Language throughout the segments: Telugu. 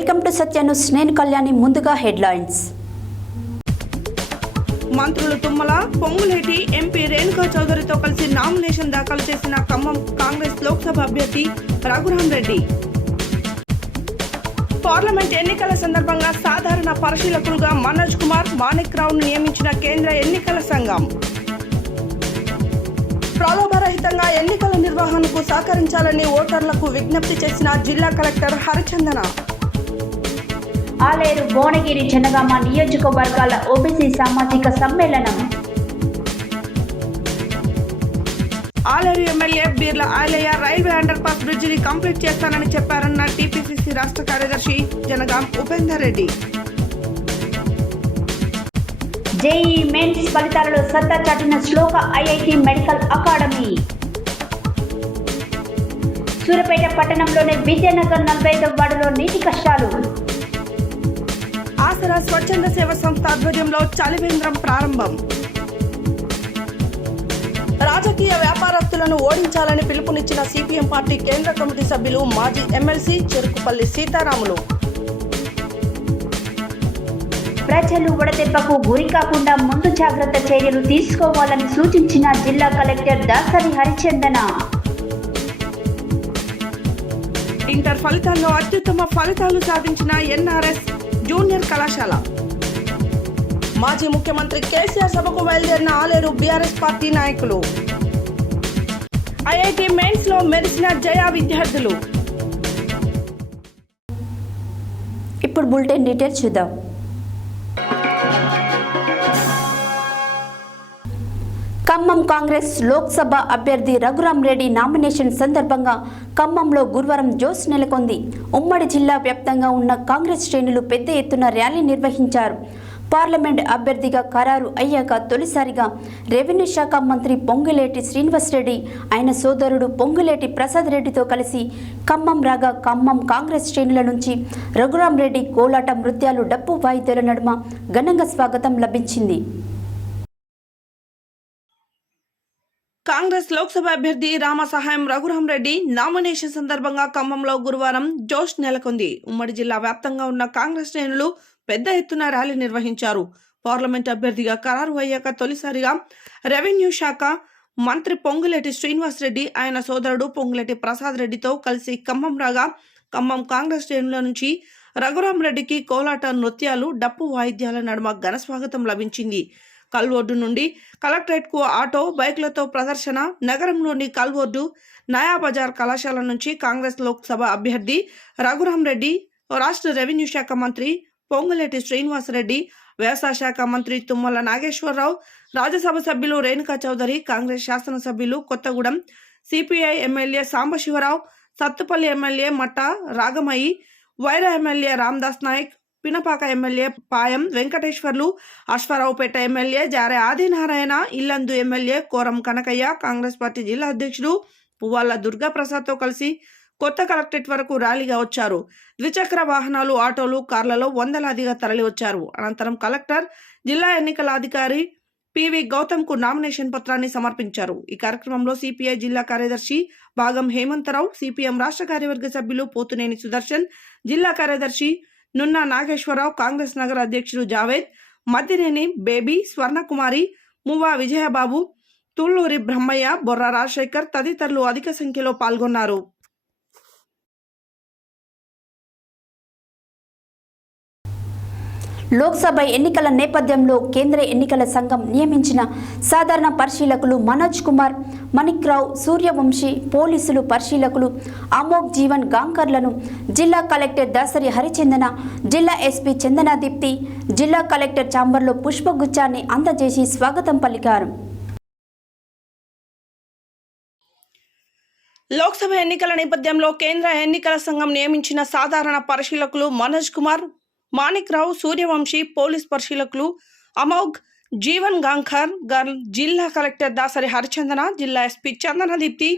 Welcome to Satya news. నేను కళ్యాణి. ముందుగా హెడ్లైన్స్. మంత్రులు తుమ్మల, పొంగులేటి, ఎంపీ రేణుకా చౌదరితో కలిసి నామినేషన్ దాఖలు చేసిన ఖమ్మం కాంగ్రెస్ లోక్సభ అభ్యర్థి రఘురామ్ రెడ్డి. పార్లమెంట్ ఎన్నికల సందర్భంగా సాధారణ పరిశీలకులుగా మనోజ్ కుమార్, మాణిక్ రావును నియమించిన కేంద్ర ఎన్నికల సంఘం. ప్రలోభరహితంగా ఎన్నికల నిర్వహణకు సహకరించాలని ఓటర్లకు విజ్ఞప్తి చేసిన జిల్లా కలెక్టర్ హరిచందన. ఆలేరు, భువనగిరి, జనగామ నియోజకవర్గాల ఓబీసీ సామాజిక సమ్మేళనం. ఆలేరు ఎమ్మెల్యే బీర్ల ఆలయ రైల్వే అండర్ పాస్ బ్రిడ్జిని కంప్లీట్ చేస్తానని చెప్పారన్న టీపీసీసీ రాష్ట్ర కార్యదర్శి జనగాం ఉపేందర్ రెడ్డి. జేఈ మెయిన్స్ ఫలితాలలో సత్తా చాటిన Sloka IIT medical academy. Suryapet పట్టణంలోని విద్యానగర్ 45వ వార్డులో నీటి కష్టాలు. ఆసరా స్వచ్ఛంద సేవ సంస్థ ఆధ్వర్యంలో చలివేంద్రం ప్రారంభం. రాజకీయ వ్యాపారస్తులను ఓడించాలని పిలుపునిచ్చిన సిపిఎం పార్టీ కేంద్ర కమిటీ సభ్యులు మాజీ ఎమ్మెల్సీ చెరుకుపల్లి సీతారాములు. ప్రజలు వడదెబ్బకు గురి కాకుండా ముందు జాగ్రత్త చర్యలు తీసుకోవాలని సూచించిన జిల్లా కలెక్టర్ దాసరి హరిచందన. ఇంటర్ ఫలితాల్లో అత్యుత్తమ ఫలితాలు సాధించిన ఎన్ఆర్ఎస్ జూనియర్ కళాశాల. మాజీ ముఖ్యమంత్రి కేసీఆర్ సభకు బయలుదేరిన ఆలేరు బీఆర్ఎస్ పార్టీ నాయకులు. ఐఐటి మెయిన్స్ లో మెరిసిన జయా విద్యార్థులు. ఇప్పుడు బులెటిన్ డీటెయిల్స్ చూద్దాం. ఖమ్మం కాంగ్రెస్ లోక్సభ అభ్యర్థి రఘురామ్ రెడ్డి నామినేషన్ సందర్భంగా ఖమ్మంలో గురువారం జోష్ నెలకొంది. ఉమ్మడి జిల్లా వ్యాప్తంగా ఉన్న కాంగ్రెస్ శ్రేణులు పెద్ద ఎత్తున ర్యాలీ నిర్వహించారు. పార్లమెంట్ అభ్యర్థిగా ఖరారు అయ్యాక తొలిసారిగా రెవెన్యూ శాఖ మంత్రి పొంగులేటి శ్రీనివాసరెడ్డి ఆయన సోదరుడు పొంగులేటి ప్రసాద్ రెడ్డితో కలిసి ఖమ్మం రాగా ఖమ్మం కాంగ్రెస్ శ్రేణుల నుంచి రఘురామ్ రెడ్డి కోలాట నృత్యాలు, డప్పు వాయిద్యాల నడుమ ఘనంగా స్వాగతం లభించింది. కాంగ్రెస్ లోక్సభ అభ్యర్థి రామ సహాయం రఘురామ్ రెడ్డి నామినేషన్ సందర్భంగా ఖమ్మంలో గురువారం జోష్ నెలకొంది. ఉమ్మడి జిల్లా వ్యాప్తంగా ఉన్న కాంగ్రెస్ శ్రేణులు పెద్ద ఎత్తున ర్యాలీ నిర్వహించారు. పార్లమెంట్ అభ్యర్థిగా ఖరారు అయ్యాక తొలిసారిగా రెవెన్యూ శాఖ మంత్రి పొంగులేటి శ్రీనివాసరెడ్డి ఆయన సోదరుడు పొంగులేటి ప్రసాద్ రెడ్డితో కలిసి ఖమ్మం రాగా ఖమ్మం కాంగ్రెస్ శ్రేణుల నుంచి రఘురామ్ రెడ్డికి కోలాట నృత్యాలు, డప్పు వాయిద్యాల నడుమ ఘన స్వాగతం లభించింది. కల్వోర్డు నుండి కలెక్టరేట్కు ఆటో, బైక్లతో ప్రదర్శన. నగరంలోని కల్వోర్డు, నయా బజార్ కళాశాల నుంచి కాంగ్రెస్ లోక్సభ అభ్యర్థి రఘురామ్ రెడ్డి, రాష్ట్ర రెవెన్యూ శాఖ మంత్రి పొంగులేటి శ్రీనివాసరెడ్డి, వ్యవసాయ శాఖ మంత్రి తుమ్మల నాగేశ్వరరావు, రాజ్యసభ సభ్యులు రేణుకా చౌదరి, కాంగ్రెస్ శాసనసభ్యులు Kothagudem CPI MLA Sambasivarao, Sathupalli MLA Matta Ragamayi, Wyra MLA Ramdas Naik, Pinapaka MLA Payam Venkateswarlu, Aswaraopeta MLA Jare Adinarayana, Yellandu MLA Koram Kanakaiah, Congress party జిల్లా అధ్యక్షుడు పువ్వాళ్ల దుర్గాప్రసాద్తో కలిసి కొత్త కలెక్టరేట్ వరకు ర్యాలీగా వచ్చారు. ద్విచక్ర వాహనాలు, ఆటోలు, కార్లలో వందలాదిగా తరలి వచ్చారు. అనంతరం కలెక్టర్, జిల్లా ఎన్నికల అధికారి పివి గౌతమ్కు నామినేషన్ పత్రాన్ని సమర్పించారు. ఈ కార్యక్రమంలో సిపిఐ జిల్లా కార్యదర్శి భాగం హేమంతరావు, సిపిఎం రాష్ట్ర కార్యవర్గ సభ్యులు పోతునేని సుదర్శన్, జిల్లా కార్యదర్శి నున్నా నాగేశ్వరరావు, కాంగ్రెస్ నగర అధ్యక్షుడు జావేద్, మద్దినేని బేబీ, స్వర్ణకుమారి, మువ్వా విజయబాబు, తుళ్ళూరి బ్రహ్మయ్య, బొర్రా రాజశేఖర్ తదితరులు అధిక సంఖ్యలో పాల్గొన్నారు. లోక్సభ ఎన్నికల నేపథ్యంలో కేంద్ర ఎన్నికల సంఘం నియమించిన సాధారణ పరిశీలకులు మనోజ్ కుమార్, మాణిక్ రావు, సూర్యవంశీ, పోలీసులు పరిశీలకులు అమోఘ్ జీవన్ గాంకర్లను జిల్లా కలెక్టర్ దాసరి హరిచందన, జిల్లా ఎస్పీ చందనా దీప్తి జిల్లా కలెక్టర్ ఛాంబర్లో పుష్పగుచ్చాన్ని అందజేసి స్వాగతం పలికారు. లోక్సభ ఎన్నికల నేపథ్యంలో కేంద్ర ఎన్నికల సంఘం నియమించిన సాధారణ పరిశీలకులు మనోజ్ కుమార్, మాణిక్ రావు, సూర్యవంశీ, పోలీస్ పరిశీలకులు అమోఘ్ జీవన్ గాంకర్, జిల్లా కలెక్టర్ దాసరి హరిచందన, జిల్లా ఎస్పీ చందనా దీప్తి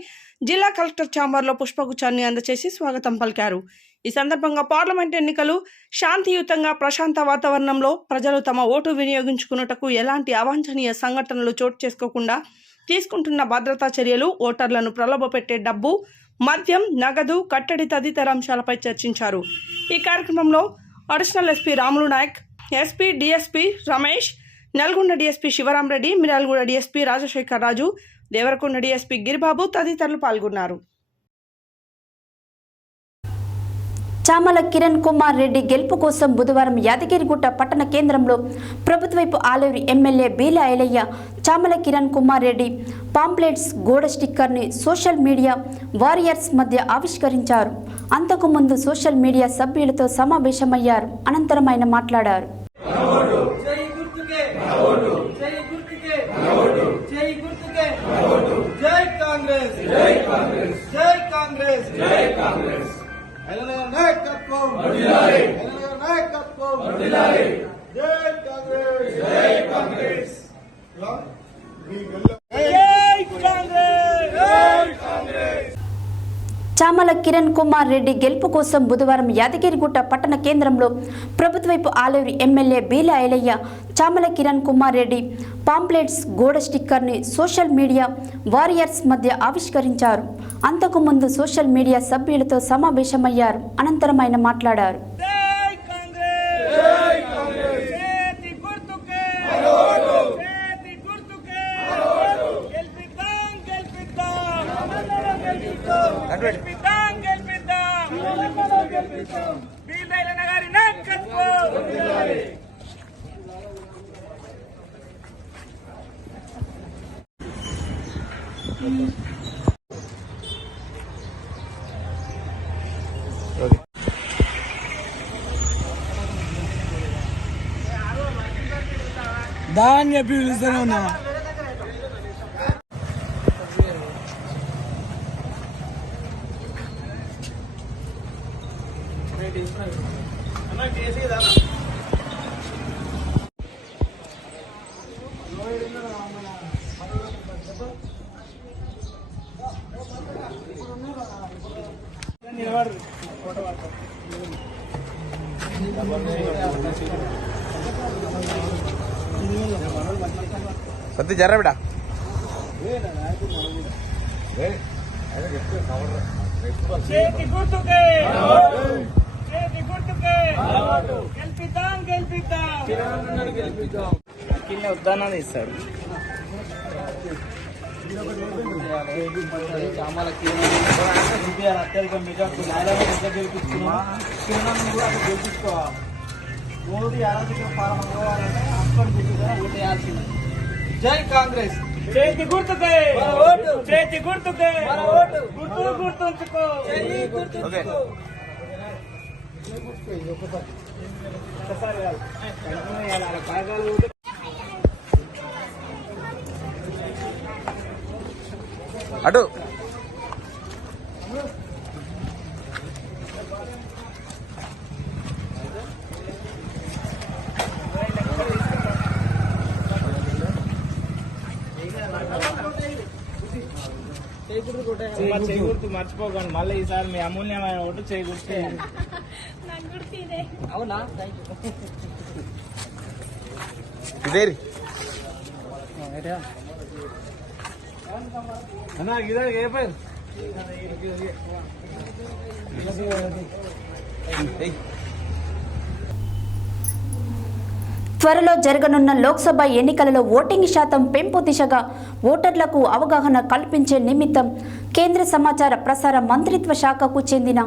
జిల్లా కలెక్టర్ ఛాంబర్లో పుష్పగుచ్చాన్ని అందజేసి స్వాగతం పలికారు. ఈ సందర్భంగా పార్లమెంట్ ఎన్నికలు శాంతియుతంగా ప్రశాంత వాతావరణంలో ప్రజలు తమ ఓటు వినియోగించుకున్నటకు ఎలాంటి అవాంఛనీయ సంఘటనలు చోటు చేసుకోకుండా తీసుకుంటున్న భద్రతా చర్యలు, ఓటర్లను ప్రలోభపెట్టే డబ్బు, మద్యం, నగదు, కట్టడి తదితర అంశాలపై చర్చించారు. ఈ కార్యక్రమంలో additional SP Ramulu Naik, SP DSP Ramesh, Nalgonda DSP Sivaramareddy, Miryalaguda DSP Rajasekhar Raju, Devarakonda DSP Giribabu తదితరులు పాల్గొన్నారు. చామల కిరణ్ కుమార్ రెడ్డి గెలుపు కోసం బుధవారం యాదగిరిగుట్ట పట్టణ కేంద్రంలో ప్రభుత్వైపు ఆలేరు ఎమ్మెల్యే బీల ఐలయ్య చామల కిరణ్ కుమార్ రెడ్డి పాంప్లెట్స్, గోడ స్టిక్కర్ని సోషల్ మీడియా వారియర్స్ మధ్య ఆవిష్కరించారు. అంతకుముందు సోషల్ మీడియా సభ్యులతో సమావేశమయ్యారు. అనంతరం ఆయన మాట్లాడారు. చామల కిరణ్ కుమార్ రెడ్డి గెలుపు కోసం బుధవారం యాదగిరిగుట్ట పట్టణ కేంద్రంలో ప్రభుత్వైపు ఆలేరు ఎమ్మెల్యే బీల ఐలయ్య చామల కిరణ్ కుమార్ రెడ్డి పాంప్లెట్స్, గోడ స్టిక్కర్ని సోషల్ మీడియా వారియర్స్ మధ్య ఆవిష్కరించారు. అంతకుముందు సోషల్ మీడియా సభ్యులతో సమావేశమయ్యారు. అనంతరం ఆయన మాట్లాడారు. దాన్ని చెప్పి పిలుస్తూనే ఉన్నా. సత్తి జర్ర బిడ్డ చేతి గుర్తుకే గెలిపిద్దాం కింద ఉద్దానాన్ని ఇస్తాడు. అత్యధిక మెజార్టీ గెలిపించుకోవాలి. మోదీ ఆర్థిక పాలన పోవాలంటే అక్కడ ఓటేయాల్సింది. జై కాంగ్రెస్. చేతి గుర్తుకే చేతి గుర్తుకే గుర్తు గుర్తుంచుకో. అటు చేయగుర్తు మర్చిపోకండి. మళ్ళీ ఈసారి మీ అమూల్యమైన ఓటు చేయగుర్తే. అవునా? ఇదేరి అన్నా ఇదే ఏ పేరు త్వరలో జరగనున్న లోక్సభ ఎన్నికలలో ఓటింగ్ శాతం పెంపు దిశగా ఓటర్లకు అవగాహన కల్పించే నిమిత్తం కేంద్ర సమాచార ప్రసార మంత్రిత్వ శాఖకు చెందిన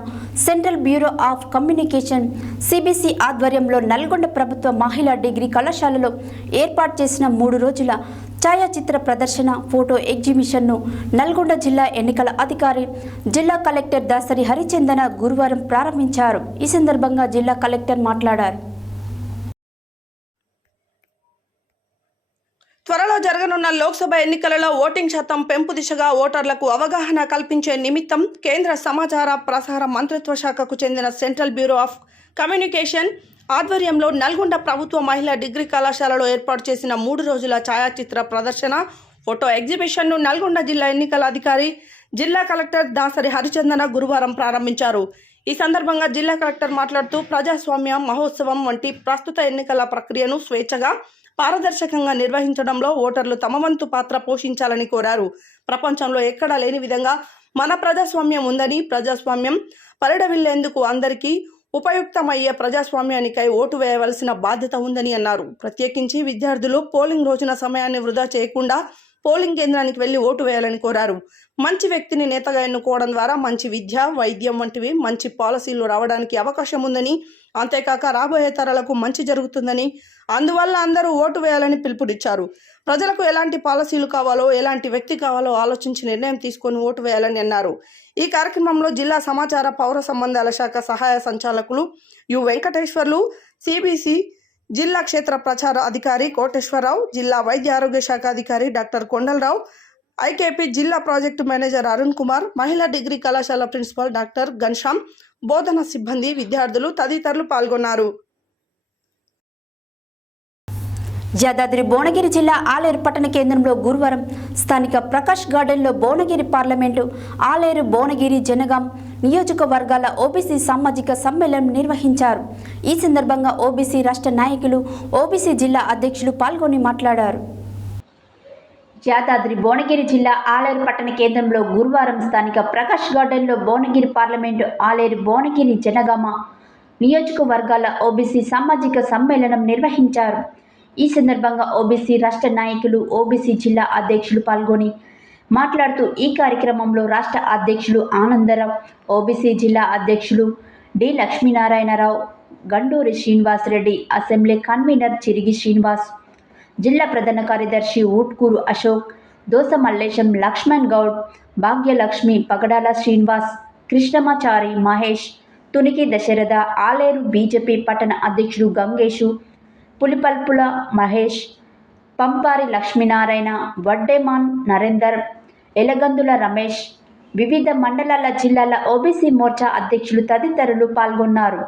central bureau of communication CBC ఆధ్వర్యంలో నల్గొండ ప్రభుత్వ మహిళా డిగ్రీ కళాశాలలో ఏర్పాటు చేసిన 3 రోజుల ఛాయాచిత్ర ప్రదర్శన, ఫోటో ఎగ్జిబిషన్ను నల్గొండ జిల్లా ఎన్నికల అధికారి జిల్లా కలెక్టర్ దాసరి హరిచందన గురువారం ప్రారంభించారు. ఈ సందర్భంగా జిల్లా కలెక్టర్ మాట్లాడారు. త్వరలో జరగనున్న లోక్సభ ఎన్నికలలో ఓటింగ్ శాతం పెంపు దిశగా ఓటర్లకు అవగాహన కల్పించే నిమిత్తం కేంద్ర సమాచార ప్రసార మంత్రిత్వ శాఖకు చెందిన సెంట్రల్ బ్యూరో ఆఫ్ కమ్యూనికేషన్ ఆధ్వర్యంలో నల్గొండ ప్రభుత్వ మహిళా డిగ్రీ కళాశాలలో ఏర్పాటు చేసిన 3 రోజుల ఛాయాచిత్ర ప్రదర్శన, ఫోటో ఎగ్జిబిషన్ను నల్గొండ జిల్లా ఎన్నికల అధికారి జిల్లా కలెక్టర్ దాసరి హరిచందన గురువారం ప్రారంభించారు. ఈ సందర్భంగా జిల్లా కలెక్టర్ మాట్లాడుతూ ప్రజాస్వామ్య మహోత్సవం వంటి ప్రస్తుత ఎన్నికల ప్రక్రియను స్వేచ్ఛగా, పారదర్శకంగా నిర్వహించడంలో ఓటర్లు తమ వంతు పాత్ర పోషించాలని కోరారు. ప్రపంచంలో ఎక్కడా లేని విధంగా మన ప్రజాస్వామ్యం ఉందని, ప్రజాస్వామ్యం పరిడవిల్లేందుకు అందరికీ ఉపయుక్తమయ్యే ప్రజాస్వామ్యానికై ఓటు వేయవలసిన బాధ్యత ఉందని అన్నారు. ప్రత్యేకించి విద్యార్థులు పోలింగ్ రోజున సమయాన్ని వృధా చేయకుండా పోలింగ్ కేంద్రానికి వెళ్లి ఓటు వేయాలని కోరారు. మంచి వ్యక్తిని నేతగా ఎన్నుకోవడం ద్వారా మంచి విద్య, వైద్యం వంటివి మంచి పాలసీలు రావడానికి అవకాశం ఉందని, అంతేకాక రాబోయే తరాలకు మంచి జరుగుతుందని, అందువల్ల అందరూ ఓటు వేయాలని పిలుపునిచ్చారు. ప్రజలకు ఎలాంటి పాలసీలు కావాలో, ఎలాంటి వ్యక్తి కావాలో ఆలోచించి నిర్ణయం తీసుకొని ఓటు వేయాలని అన్నారు. ఈ కార్యక్రమంలో జిల్లా సమాచార పౌర సంబంధాల శాఖ సహాయ సంచాలకులు యు వెంకటేశ్వర్లు, సిబిసి జిల్లా క్షేత్ర ప్రచార అధికారి కోటేశ్వరరావు, జిల్లా వైద్య ఆరోగ్య శాఖ అధికారి డాక్టర్ కొండలరావు, ఐకేపీ జిల్లా ప్రాజెక్టు మేనేజర్ అరుణ్ కుమార్, మహిళా డిగ్రీ కళాశాల ప్రిన్సిపల్ డాక్టర్ ఘన్శ్యామ్, బోధన సిబ్బంది, విద్యార్థులు తదితరులు పాల్గొన్నారు. యాదాద్రి భువనగిరి జిల్లా ఆలేరు పట్టణ కేంద్రంలో గురువారం స్థానిక ప్రకాష్ గార్డెన్లో భువనగిరి పార్లమెంటు ఆలేరు భువనగిరి జనగాం నియోజకవర్గాల ఓబీసీ సామాజిక సమ్మేళనం నిర్వహించారు. ఈ సందర్భంగా ఓబీసీ రాష్ట్ర నాయకులు, ఓబీసీ జిల్లా అధ్యక్షులు పాల్గొని మాట్లాడారు. యాదాద్రి భువనగిరి జిల్లా ఆలేరు పట్టణ కేంద్రంలో గురువారం స్థానిక ప్రకాష్ గార్డెన్లో భువనగిరి పార్లమెంటు ఆలేరు భువనగిరి జనగామ నియోజకవర్గాల ఓబీసీ సామాజిక సమ్మేళనం నిర్వహించారు. ఈ సందర్భంగా ఓబీసీ రాష్ట్ర నాయకులు, ఓబీసీ జిల్లా అధ్యక్షులు పాల్గొని మాట్లాడుతూ ఈ కార్యక్రమంలో రాష్ట్ర అధ్యక్షులు ఆనందరావు, ఓబీసీ జిల్లా అధ్యక్షులు D Lakshminarayanarao, Ganduri Srinivasreddy, assembly convener Chirigi Srinivas, జిల్లా ప్రధాన కార్యదర్శి ఊట్కూరు అశోక్, దోస మల్లేశం, లక్ష్మణ్ గౌడ్, భాగ్యలక్ష్మి, పగడాల శ్రీనివాస్, కృష్ణమాచారి, మహేష్, తునికి దశరథ, ఆలేరు బీజేపీ పట్టణ అధ్యక్షుడు గంగేషు, పులిపల్పుల మహేష్, పంపారి లక్ష్మీనారాయణ, వడ్డేమాన్ నరేందర్, ఎలగందుల రమేష్, వివిధ మండలాల జిల్లాల ఓబీసీ మోర్చా అధ్యక్షులు తదితరులు పాల్గొన్నారు.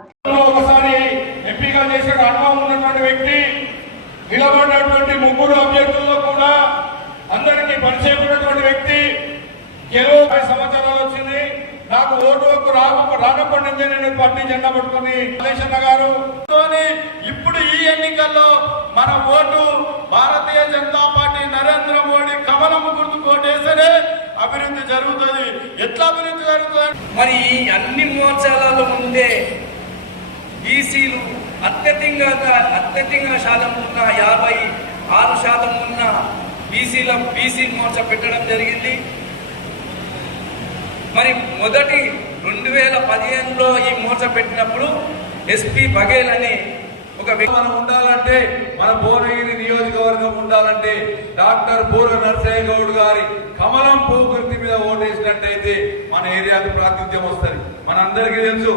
నిలబడినటువంటి ముగ్గురు అభ్యర్థుల్లో కూడా అందరికీ పరిచయం ఉన్నటువంటి వ్యక్తి. 20 సంవత్సరాలు వచ్చింది, నాకు ఓటు హక్కు రానప్పటి నుంచే నేను పార్టీ జెండా పట్టుకుని మల్లేశన్న గారు ఇప్పుడు ఈ ఎన్నికల్లో మన ఓటు భారతీయ జనతా పార్టీ నరేంద్ర మోడీ కమలం గుర్తు కోటేసరే అభివృద్ధి జరుగుతుంది. ఎట్లా అభివృద్ధి జరుగుతుంది? మరి ఈ అన్ని మోర్చాలలో ముందే బీసీలు అత్యధికంగా శాతం ఉన్న 56% ఉన్న బీసీ మోర్చా పెట్టడం జరిగింది. మరి మొదటి 2015లో ఈ మోర్చా పెట్టినప్పుడు ఎస్పీ బఘేల్ అని ఒక మనం ఉండాలంటే, మన భువనగిరి నియోజకవర్గం ఉండాలంటే డాక్టర్ బూర నరసయ్య గౌడ్ గారి కమలం పువ్వు గుర్తు మీద ఓటేసినట్టయితే మన ఏరియాకు ప్రాతినిధ్యం వస్తుంది. మనందరికీ తెలుసు,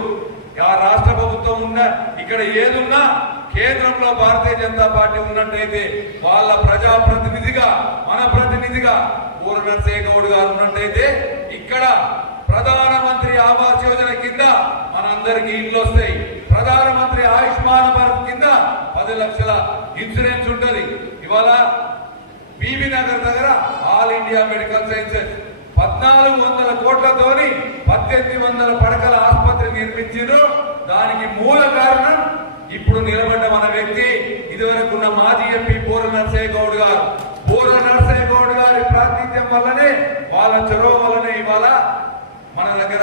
ఆ రాష్ట్ర ప్రభుత్వం ఉన్న ఇక్కడ ఏదున్నా కేంద్రంలో భారతీయ జనతా పార్టీ ఉన్నట్టయితే వాళ్ళ ప్రజాప్రతినిధిగా, మన ప్రతినిధిగా బూర నరసయ్య గౌడ్ గారు ఉన్నట్టయితే ఇక్కడ ప్రధానమంత్రి ఆవాస్ యోజన కింద మనందరికీ ఇల్లు వస్తాయి. ప్రధానమంత్రి ఆయుష్మాన్ భారత్ కింద 10 లక్షల ఇన్సూరెన్స్ ఉంటుంది. ఇవాళ బీబీ నగర్ దగ్గర ఆల్ ఇండియా మెడికల్ సైన్సెస్ 1400 కోట్లతోని 1800 పడకల ఆసుపత్రి నిర్మించారు. దానికి మూల కారణం ఇప్పుడు నిలబడ్డ మన వ్యక్తి, ఇదివరకు ఉన్న మాజీ ఎంపీ బూర నరసయ్య గౌడ్ గారు. బూర నరసయ్య గౌడ్ గారి ప్రాతినిధ్యం వల్లనే, వాళ్ళ చొరవ వల్లనే ఇవాళ మన దగ్గర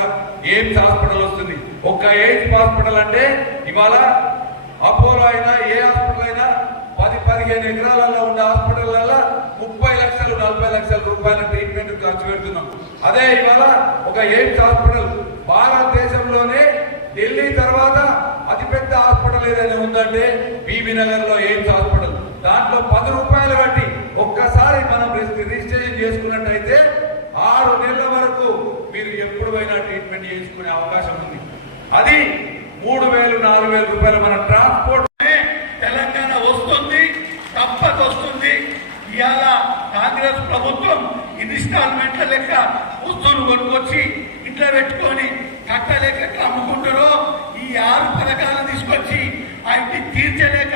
ఎయిమ్స్ హాస్పిటల్ వస్తుంది. ఒక్క ఎయిమ్స్ హాస్పిటల్ అంటే ఇవాళ అపోలో అయినా ఏ హాస్పిటల్ అయినా 10-15 ఎకరాలలో ఉన్న హాస్పిటల్లో 30 లక్షలు 40 లక్షల రూపాయల ట్రీట్మెంట్ ఖర్చు పెడుతున్నాం. అదే ఇవాళ ఒక ఎయిమ్స్ హాస్పిటల్ భారతదేశంలోనే ఢిల్లీ తర్వాత అతిపెద్ద హాస్పిటల్ ఏదైనా ఉందంటే బీబీ నగర్ లో ఎయిమ్స్ హాస్పిటల్. దాంట్లో 10 రూపాయలు కట్టి ఒక్కసారి మనం రిజిస్ట్రేషన్ చేసుకున్నట్టయితే 6 నెలల వరకు మీరు ఎప్పుడు పోయినా ట్రీట్మెంట్ చేసుకునే అవకాశం ఉంది. అది 3,000-4,000 రూపాయలు మన ట్రాన్స్పోర్ట్ తెలంగాణ వస్తుంది, తప్పక వస్తుంది. ఇవాళ కాంగ్రెస్ ప్రభుత్వం ఇన్స్టాల్మెంట్ల లెక్క వస్తువులు కొనుక్కొచ్చి ఇంట్లో పెట్టుకొని కట్టలేక అమ్ముకుంటారో ఈ 6 పథకాలు తీసుకొచ్చి అవి తీర్చలేక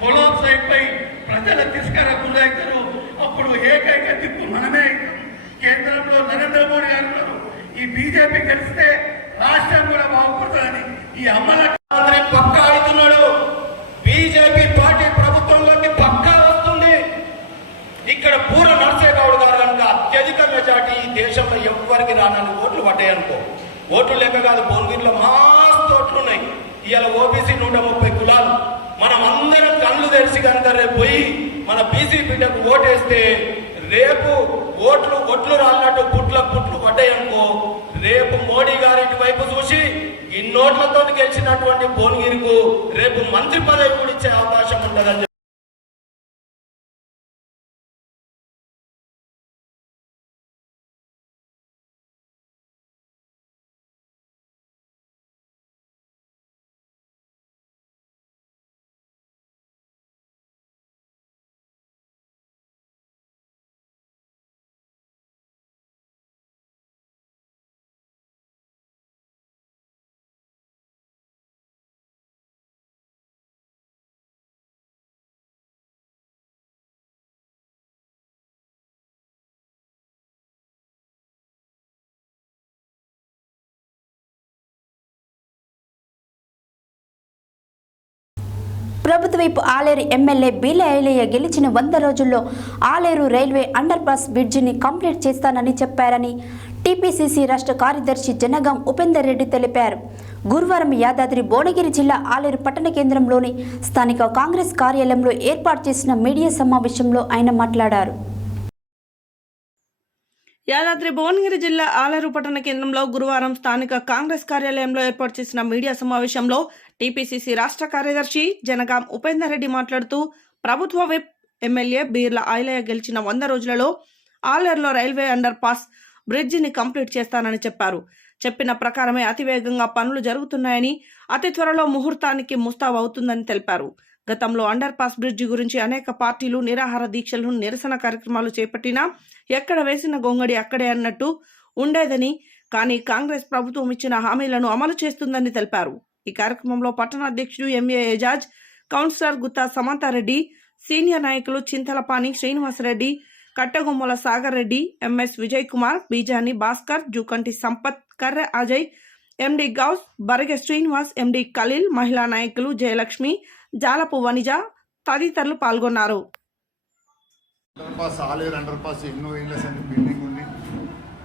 కొలాప్స్ అయిపోయి ప్రజల తిరస్కార గురవుతారు. అప్పుడు ఏకైక దిక్కు మనమే. కేంద్రంలో నరేంద్ర మోడీ గారు ఈ బీజేపీ గెలిస్తే రాష్ట్రం కూడా బాగుపడుతుందని ఈ అమల పక్కా అవుతున్నాడు. బీజేపీ పార్టీ ప్రభుత్వంలోకి పక్కా వస్తుంది. ఇక్కడ బూర నరసయ్య గౌడ్ గారు కనుక అత్యధిక మెజార్టీ ఈ దేశంలో గారికి 4 ఓట్లు పడ్డాయి అనుకో. ఓట్లు లెక్క కాదు, భువనగిరిలో మస్తు ఓట్లు ఉన్నాయి. ఇవాళ ఓబీసీ 130 కులాలు. మనం అందరం కళ్ళు తెరిచి కనుక రేపు పోయి మన బీసీ బిడ్డకు ఓటేస్తే రేపు ఒట్లు రాలినట్టు పుట్లు పడ్డాయి అనుకో, రేపు మోడీ గారి వైపు చూసి ఇన్నోట్లతో గెలిచినటువంటి భువనగిరికి రేపు మంత్రి పదవి కూడా ఇచ్చే అవకాశం ఉంటుందని. ప్రభుత్వ వైపు ఆలేరు ఎమ్మెల్యే బీల ఐలయ్య గెలిచిన 100 రోజుల్లో ఆలేరు రైల్వే అండర్ పాస్ బ్రిడ్జిని కంప్లీట్ చేస్తానని చెప్పారని టీపీసీసీ రాష్ట్ర కార్యదర్శి జనగాం ఉపేందర్ రెడ్డి తెలిపారు. గురువారం యాదాద్రి భువనగిరి జిల్లా ఆలేరు పట్టణ కేంద్రంలోని స్థానిక కాంగ్రెస్ కార్యాలయంలో ఏర్పాటు చేసిన మీడియా సమావేశంలో ఆయన మాట్లాడారు. యాదాద్రి భువనగిరి జిల్లా ఆలేరు పట్టణ కేంద్రంలో గురువారం స్థానిక కాంగ్రెస్ కార్యాలయంలో ఏర్పాటు చేసిన మీడియా సమావేశంలో టీపీసీసీ రాష్ట్ర కార్యదర్శి జనగాం ఉపేందర్ రెడ్డి మాట్లాడుతూ ప్రభుత్వ విప్ ఎమ్మెల్యే బీర్ల ఐలయ్య గెలిచిన 100 రోజులలో ఆలేరులో రైల్వే అండర్ పాస్ బ్రిడ్జిని కంప్లీట్ చేస్తానని చెప్పారు. చెప్పిన ప్రకారమే అతివేగంగా పనులు జరుగుతున్నాయని, అతి త్వరలో ముహూర్తానికి ముస్తాబు అవుతుందని తెలిపారు. గతంలో అండర్ పాస్ బ్రిడ్జి గురించి అనేక పార్టీలు నిరాహార దీక్షలు, నిరసన కార్యక్రమాలు చేపట్టినా ఎక్కడ వేసిన గొంగడి అక్కడే అన్నట్టు ఉండేదని, కానీ కాంగ్రెస్ ప్రభుత్వం ఇచ్చిన హామీలను అమలు చేస్తుందని తెలిపారు. ఈ కార్యక్రమంలో పట్టణ అధ్యక్షుడు MA Ejaz, councillor Gutta Samanthareddy, senior నాయకులు Chintalapani Srinivasareddy, Kattagommala Sagar Reddy, MS Vijay Kumar, Bijani Bhaskar, Jukanti Sampath, Karre Ajay, MD Gouse, Barage Srinivas, MD Khaleel, మహిళా నాయకులు జయలక్ష్మి, జాలపు వనిజ తదితరులు పాల్గొన్నారు. ఆలేరు అండర్ పాస్ ఎన్నో ఏళ్ళ బిల్డింగ్ ఉంది,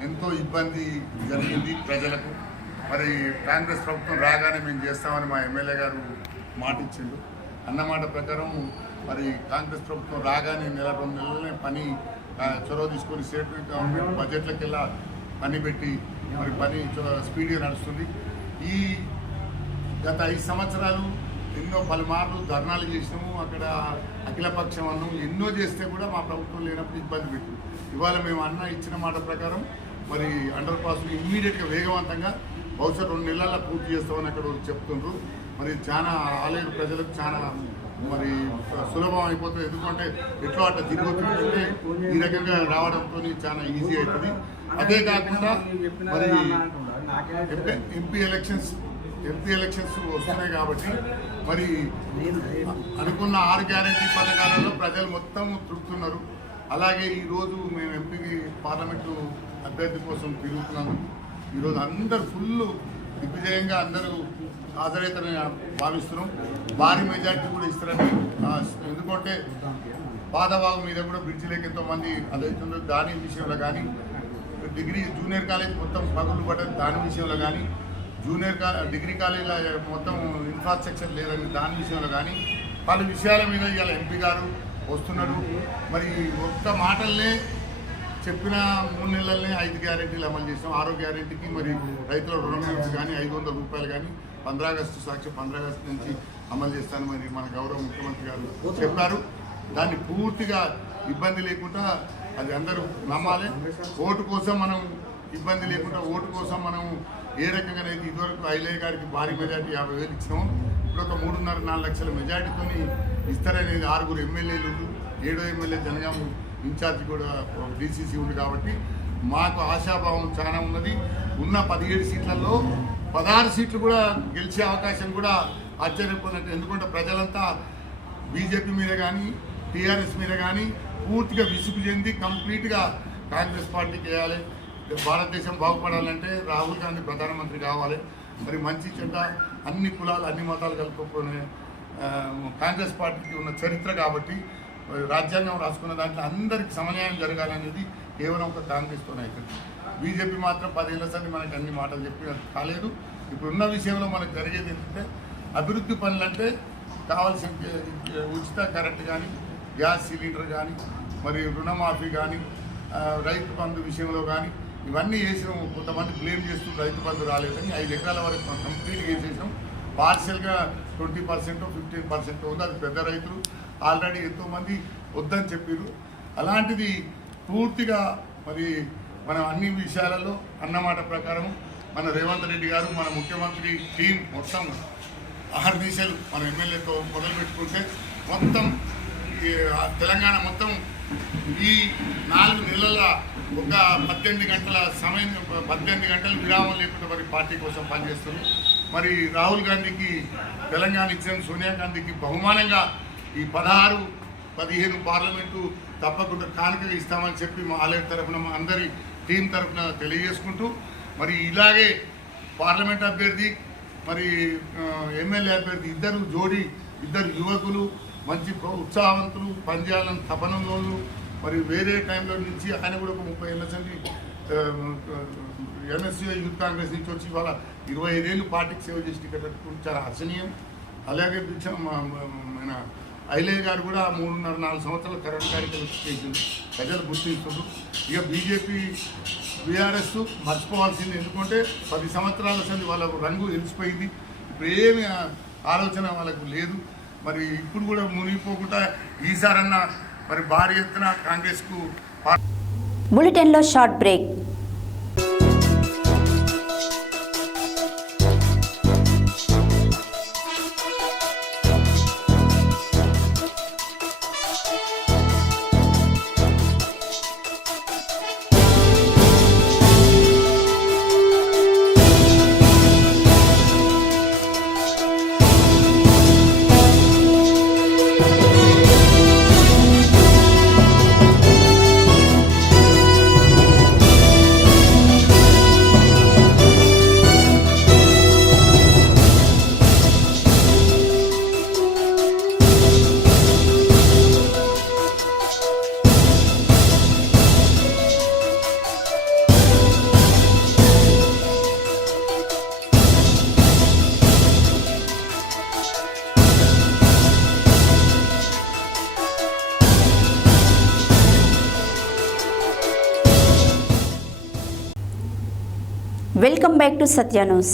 ఎంతో ఇబ్బంది జరిగింది ప్రజలకు. మరి కాంగ్రెస్ ప్రభుత్వం రాగానే మేము చేస్తామని మా ఎమ్మెల్యే గారు మాట ఇచ్చిండు. అన్నమాట ప్రకారం మరి కాంగ్రెస్ ప్రభుత్వం రాగానే 1-2 నెలలనే పని చొరవ తీసుకొని స్టేట్ గవర్నమెంట్ బడ్జెట్లకు వెళ్ళా పని పెట్టి మరి పని స్పీడ్గా నడుస్తుంది. ఈ గత 5 సంవత్సరాలు ఎన్నో పలుమార్లు ధర్నాలు చేసినాము, అక్కడ అఖిలపక్షం అన్నాము, ఎన్నో చేస్తే కూడా మా ప్రభుత్వం లేనప్పుడు ఇబ్బంది పెట్టింది. ఇవాళ మేము ఇచ్చిన మాట ప్రకారం మరి అండర్ పాస్ని ఇమ్మీడియట్గా వేగవంతంగా బహుశా 2 నెలల్లో పూర్తి చేస్తామని అక్కడ చెప్తుండ్రు. మరి చాలా ఆలేరు ప్రజలకు చాలా మరి సులభం అయిపోతుంది. ఎందుకంటే ఎట్లా అట్లా తిరుగుతుంటే ఈ రకంగా రావడంతో చాలా ఈజీ అవుతుంది. అదే కాకుండా మరి ఎంపీ ఎలక్షన్స్ వస్తున్నాయి కాబట్టి మరి అనుకున్న 6 గ్యారెంటీ పథకాలలో ప్రజలు మొత్తం తృప్తున్నారు. అలాగే ఈరోజు మేము ఎంపీ పార్లమెంటు అభ్యర్థి కోసం తిరుగుతున్నాము. ఈరోజు అందరు ఫుల్ దిగ్విజయంగా అందరూ హాజరవుతారని భావిస్తున్నాం. భారీ మెజార్టీ కూడా ఇస్తారని, ఎందుకంటే పాదభాగం మీద కూడా బ్రిడ్జిలోకి ఎంతోమంది అదవుతున్నారు. దాని విషయంలో కానీ, జూనియర్ కాలేజ్ మొత్తం పగులు పడ్డది దాని విషయంలో కానీ, డిగ్రీ కాలేజీలో మొత్తం ఇన్ఫ్రాస్ట్రక్చర్ లేదని దాని విషయంలో కానీ, పలు విషయాల మీద ఇవాళ ఎంపీ గారు వస్తున్నారు. మరి ఒక్క మాటలనే చెప్పిన 3 నెలలనే 5 గ్యారెంటీలు అమలు చేసాం. 6వ గ్యారెంటీకి మరి రైతుల రుణమాఫీ కానీ 500 రూపాయలు కానీ 15 ఆగస్టు సాక్షి 15 ఆగస్టు నుంచి అమలు చేస్తాను మరి మన గౌరవ ముఖ్యమంత్రి గారు చెప్పారు. దాన్ని పూర్తిగా ఇబ్బంది లేకుండా అది అందరూ నమ్మాలి. ఓటు కోసం మనం ఇబ్బంది లేకుండా, ఓటు కోసం మనం ఏ రకంగానైతే ఇదివరకు ఐలయ్య గారికి భారీ మెజార్టీ 50,000 ఇచ్చినాము, ఇప్పుడు ఒక 3.5-4 లక్షల మెజార్టీతో ఇస్తారనేది 6 ఎమ్మెల్యేలు, 7వ ఎమ్మెల్యే జనగాం ఇన్ఛార్జి కూడా డీసీసీ ఉంది. కాబట్టి మాకు ఆశాభావం చాలా ఉన్నది. ఉన్న 17 సీట్లలో 16 సీట్లు కూడా గెలిచే అవకాశం కూడా ఆశ్చర్యపోయినట్టు. ఎందుకంటే ప్రజలంతా బీజేపీ మీద కానీ టీఆర్ఎస్ మీద కానీ పూర్తిగా విసుగు చెంది కంప్లీట్గా కాంగ్రెస్ పార్టీకి వేయాలి. భారతదేశం బాగుపడాలంటే రాహుల్ గాంధీ ప్రధానమంత్రి కావాలి. మరి మంచి చెడ్డ అన్ని కులాలు అన్ని మతాలు కలుపుకునే కాంగ్రెస్ పార్టీకి ఉన్న చరిత్ర కాబట్టి రాజ్యాంగం రాసుకున్న దాంట్లో అందరికి సమన్యాయం జరగాలనేది కేవలం ఒక కాంగ్రెస్తోనే అవుతుంది. బీజేపీ మాత్రం 10 ఏళ్ల సంది మనకు అన్ని మాటలు చెప్పి కాలేదు. ఇప్పుడున్న విషయంలో మనకు జరిగేది ఏంటంటే అభివృద్ధి పనులు అంటే కావాల్సిన ఉచిత కరెంట్ కానీ, గ్యాస్ సిలిండర్ కానీ, మరి రుణమాఫీ కానీ, రైతు బంధు విషయంలో కానీ ఇవన్నీ చేసినాం. కొంతమంది బ్లేమ్ చేస్తూ రైతు బంధు రాలేదని 5 ఎకరాల వరకు మనం కంప్లీట్గా వేసేసాం. పార్షియల్గా 20% 15% ఉంది. అది పెద్ద రైతులు ఆల్రెడీ ఎంతోమంది వద్దని చెప్పారు. అలాంటిది పూర్తిగా మరి మనం అన్ని విషయాలలో అన్నమాట ప్రకారం మన రేవంత్ రెడ్డి గారు, మన ముఖ్యమంత్రి టీం మొత్తం 6 దిశలు మన ఎమ్మెల్యేతో మొదలు పెట్టుకుంటే మొత్తం తెలంగాణ మొత్తం ఈ 4 నెలల ఒక 18 గంటల సమయం, 18 గంటల విరామం లేకుండా మరి పార్టీ కోసం పనిచేస్తుంది. మరి రాహుల్ గాంధీకి తెలంగాణ ఇచ్చిన సోనియా గాంధీకి బహుమానంగా ఈ 16, 15 పార్లమెంటు తప్పకుండా కానుకగా ఇస్తామని చెప్పి మా ఆలయ తరఫున, మా అందరి టీం తరఫున తెలియజేసుకుంటూ మరి ఇలాగే పార్లమెంట్ అభ్యర్థి మరి ఎమ్మెల్యే అభ్యర్థి ఇద్దరు యువకులు మంచి ఉత్సాహవంతులు, పనిచేయాలని తపనంలోను. మరి వేరే టైంలో నుంచి ఆయన కూడా ఒక 30 ఏళ్ళ నుంచి ఎంఎస్సీ యూత్ కాంగ్రెస్ నుంచి వచ్చి ఇవాళ 25 ఏళ్ళు పార్టీకి సేవ చేసి టికెట్ చాలా హర్షణీయం. అలాగే మన ఐలయ్య గారు కూడా 3.5-4 సంవత్సరాల కరెంట్ కార్యక్రమం చేసింది, ప్రజలు గుర్తించారు. ఇక బీజేపీ బీఆర్ఎస్ మర్చిపోవాల్సింది, ఎందుకంటే 10 సంవత్సరాల సంది వాళ్ళకు రంగు తెలిసిపోయింది. ఇప్పుడు ఏమి ఆలోచన వాళ్ళకు లేదు. మరి ఇప్పుడు కూడా మునిగిపోకుండా ఈసారన్నా మరి భారీ ఎత్తున కాంగ్రెస్కు. బులెటిన్లో short break. Welcome back to Satya news.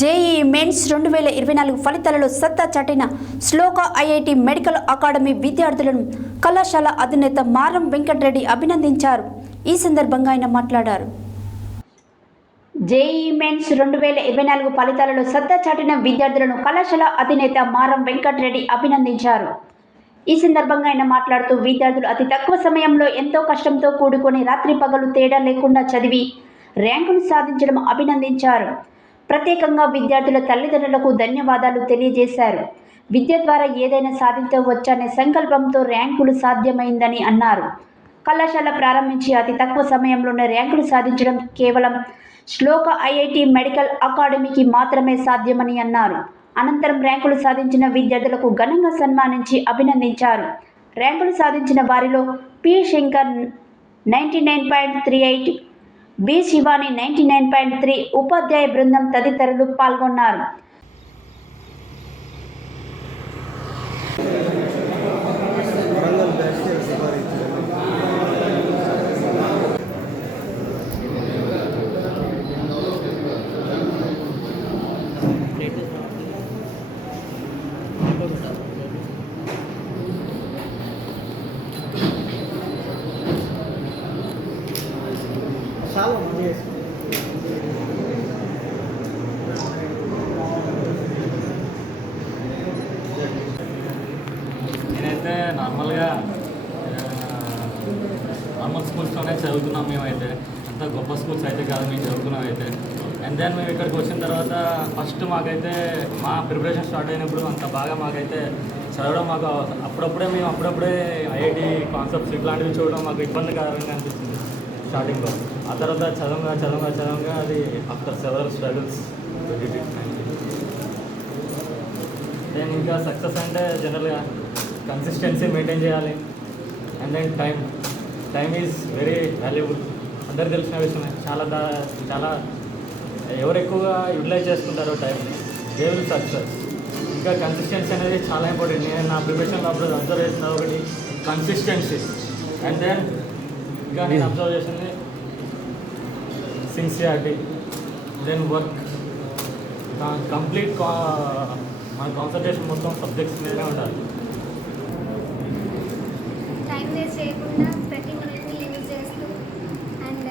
JEE mains 2024 ఫలితాలలో సత్తా చాటిన శ్లోక ఐఐటి మెడికల్ అకాడమీ విద్యార్థులను కళాశాల అధినేత మారం వెంకటరెడ్డి అభినందించారు. ఈ సందర్భంగా ఆయన మాట్లాడారు. జేఈఈ మెయిన్స్ 2024 ఫలితాలలో సత్తా చాటిన విద్యార్థులను కళాశాల అధినేత మారం వెంకటరెడ్డి అభినందించారు. ఈ సందర్భంగా ఆయన మాట్లాడుతూ విద్యార్థులు అతి తక్కువ సమయంలో ఎంతో కష్టంతో కూడుకొని రాత్రి పగలు తేడా లేకుండా చదివి ర్యాంకులు సాధించడం అభినందించారు. ప్రత్యేకంగా విద్యార్థుల తల్లిదండ్రులకు ధన్యవాదాలు తెలియజేశారు. విద్య ద్వారా ఏదైనా సాధించవచ్చనే సంకల్పంతో ర్యాంకులు సాధ్యమైందని అన్నారు. కళాశాల ప్రారంభించి అతి తక్కువ సమయంలోనే ర్యాంకులు సాధించడం కేవలం శ్లోక ఐఐటి మెడికల్ అకాడమీకి మాత్రమే సాధ్యమని అన్నారు. అనంతరం ర్యాంకులు సాధించిన విద్యార్థులకు ఘనంగా సన్మానించి అభినందించారు. ర్యాంకులు సాధించిన వారిలో పి శంకర్ 99.38, బి శివాని 99.3, ఉపాధ్యాయ బృందం తదితరులు పాల్గొన్నారు. నేనైతే నార్మల్ స్కూల్స్లోనే చదువుతున్నాం. మేమైతే అంత గొప్ప స్కూల్స్ అయితే కాదు మేము చదువుకున్నాం అయితే. అండ్ దెన్ మేము ఇక్కడికి వచ్చిన తర్వాత ఫస్ట్ మాకైతే మా ప్రిపరేషన్ స్టార్ట్ అయినప్పుడు అంత బాగా మాకైతే చదవడం మాకు అప్పుడప్పుడే ఐఐటి కాన్సెప్ట్స్ ఇట్లాంటివి చూడడం మాకు ఇబ్బందికరంగా అనిపిస్తుంది స్టార్టింగ్లో. ఆ తర్వాత చదవంగా అది ఆఫ్టర్ సెవెరల్ స్ట్రగుల్స్ నేను ఇంకా సక్సెస్ అంటే జనరల్గా కన్సిస్టెన్సీ మెయింటైన్ చేయాలి. And then time is very valuable. అందరికి తెలిసిన విషయమే. చాలా ఎవరు ఎక్కువగా యూటిలైజ్ చేసుకుంటారో టైంని దే విల్ సక్సెస్. ఇంకా కన్సిస్టెన్సీ అనేది చాలా ఇంపార్టెంట్. నేను నా ప్రిపరేషన్ అప్పుడు అబ్జర్వ్ చేసిన ఒకటి కన్సిస్టెన్సీ. అండ్ దెన్ ఇంకా నేను అబ్జర్వ్ చేసింది సిన్సియారిటీ, దెన్ వర్క్. కంప్లీట్ మన కాన్సన్ట్రేషన్ మొత్తం సబ్జెక్ట్స్ మీదనే ఉండాలి. టైం వేస్ట్ చేయకుండా ప్రతి మినిట్ని యూజ్ చేస్తూ అండ్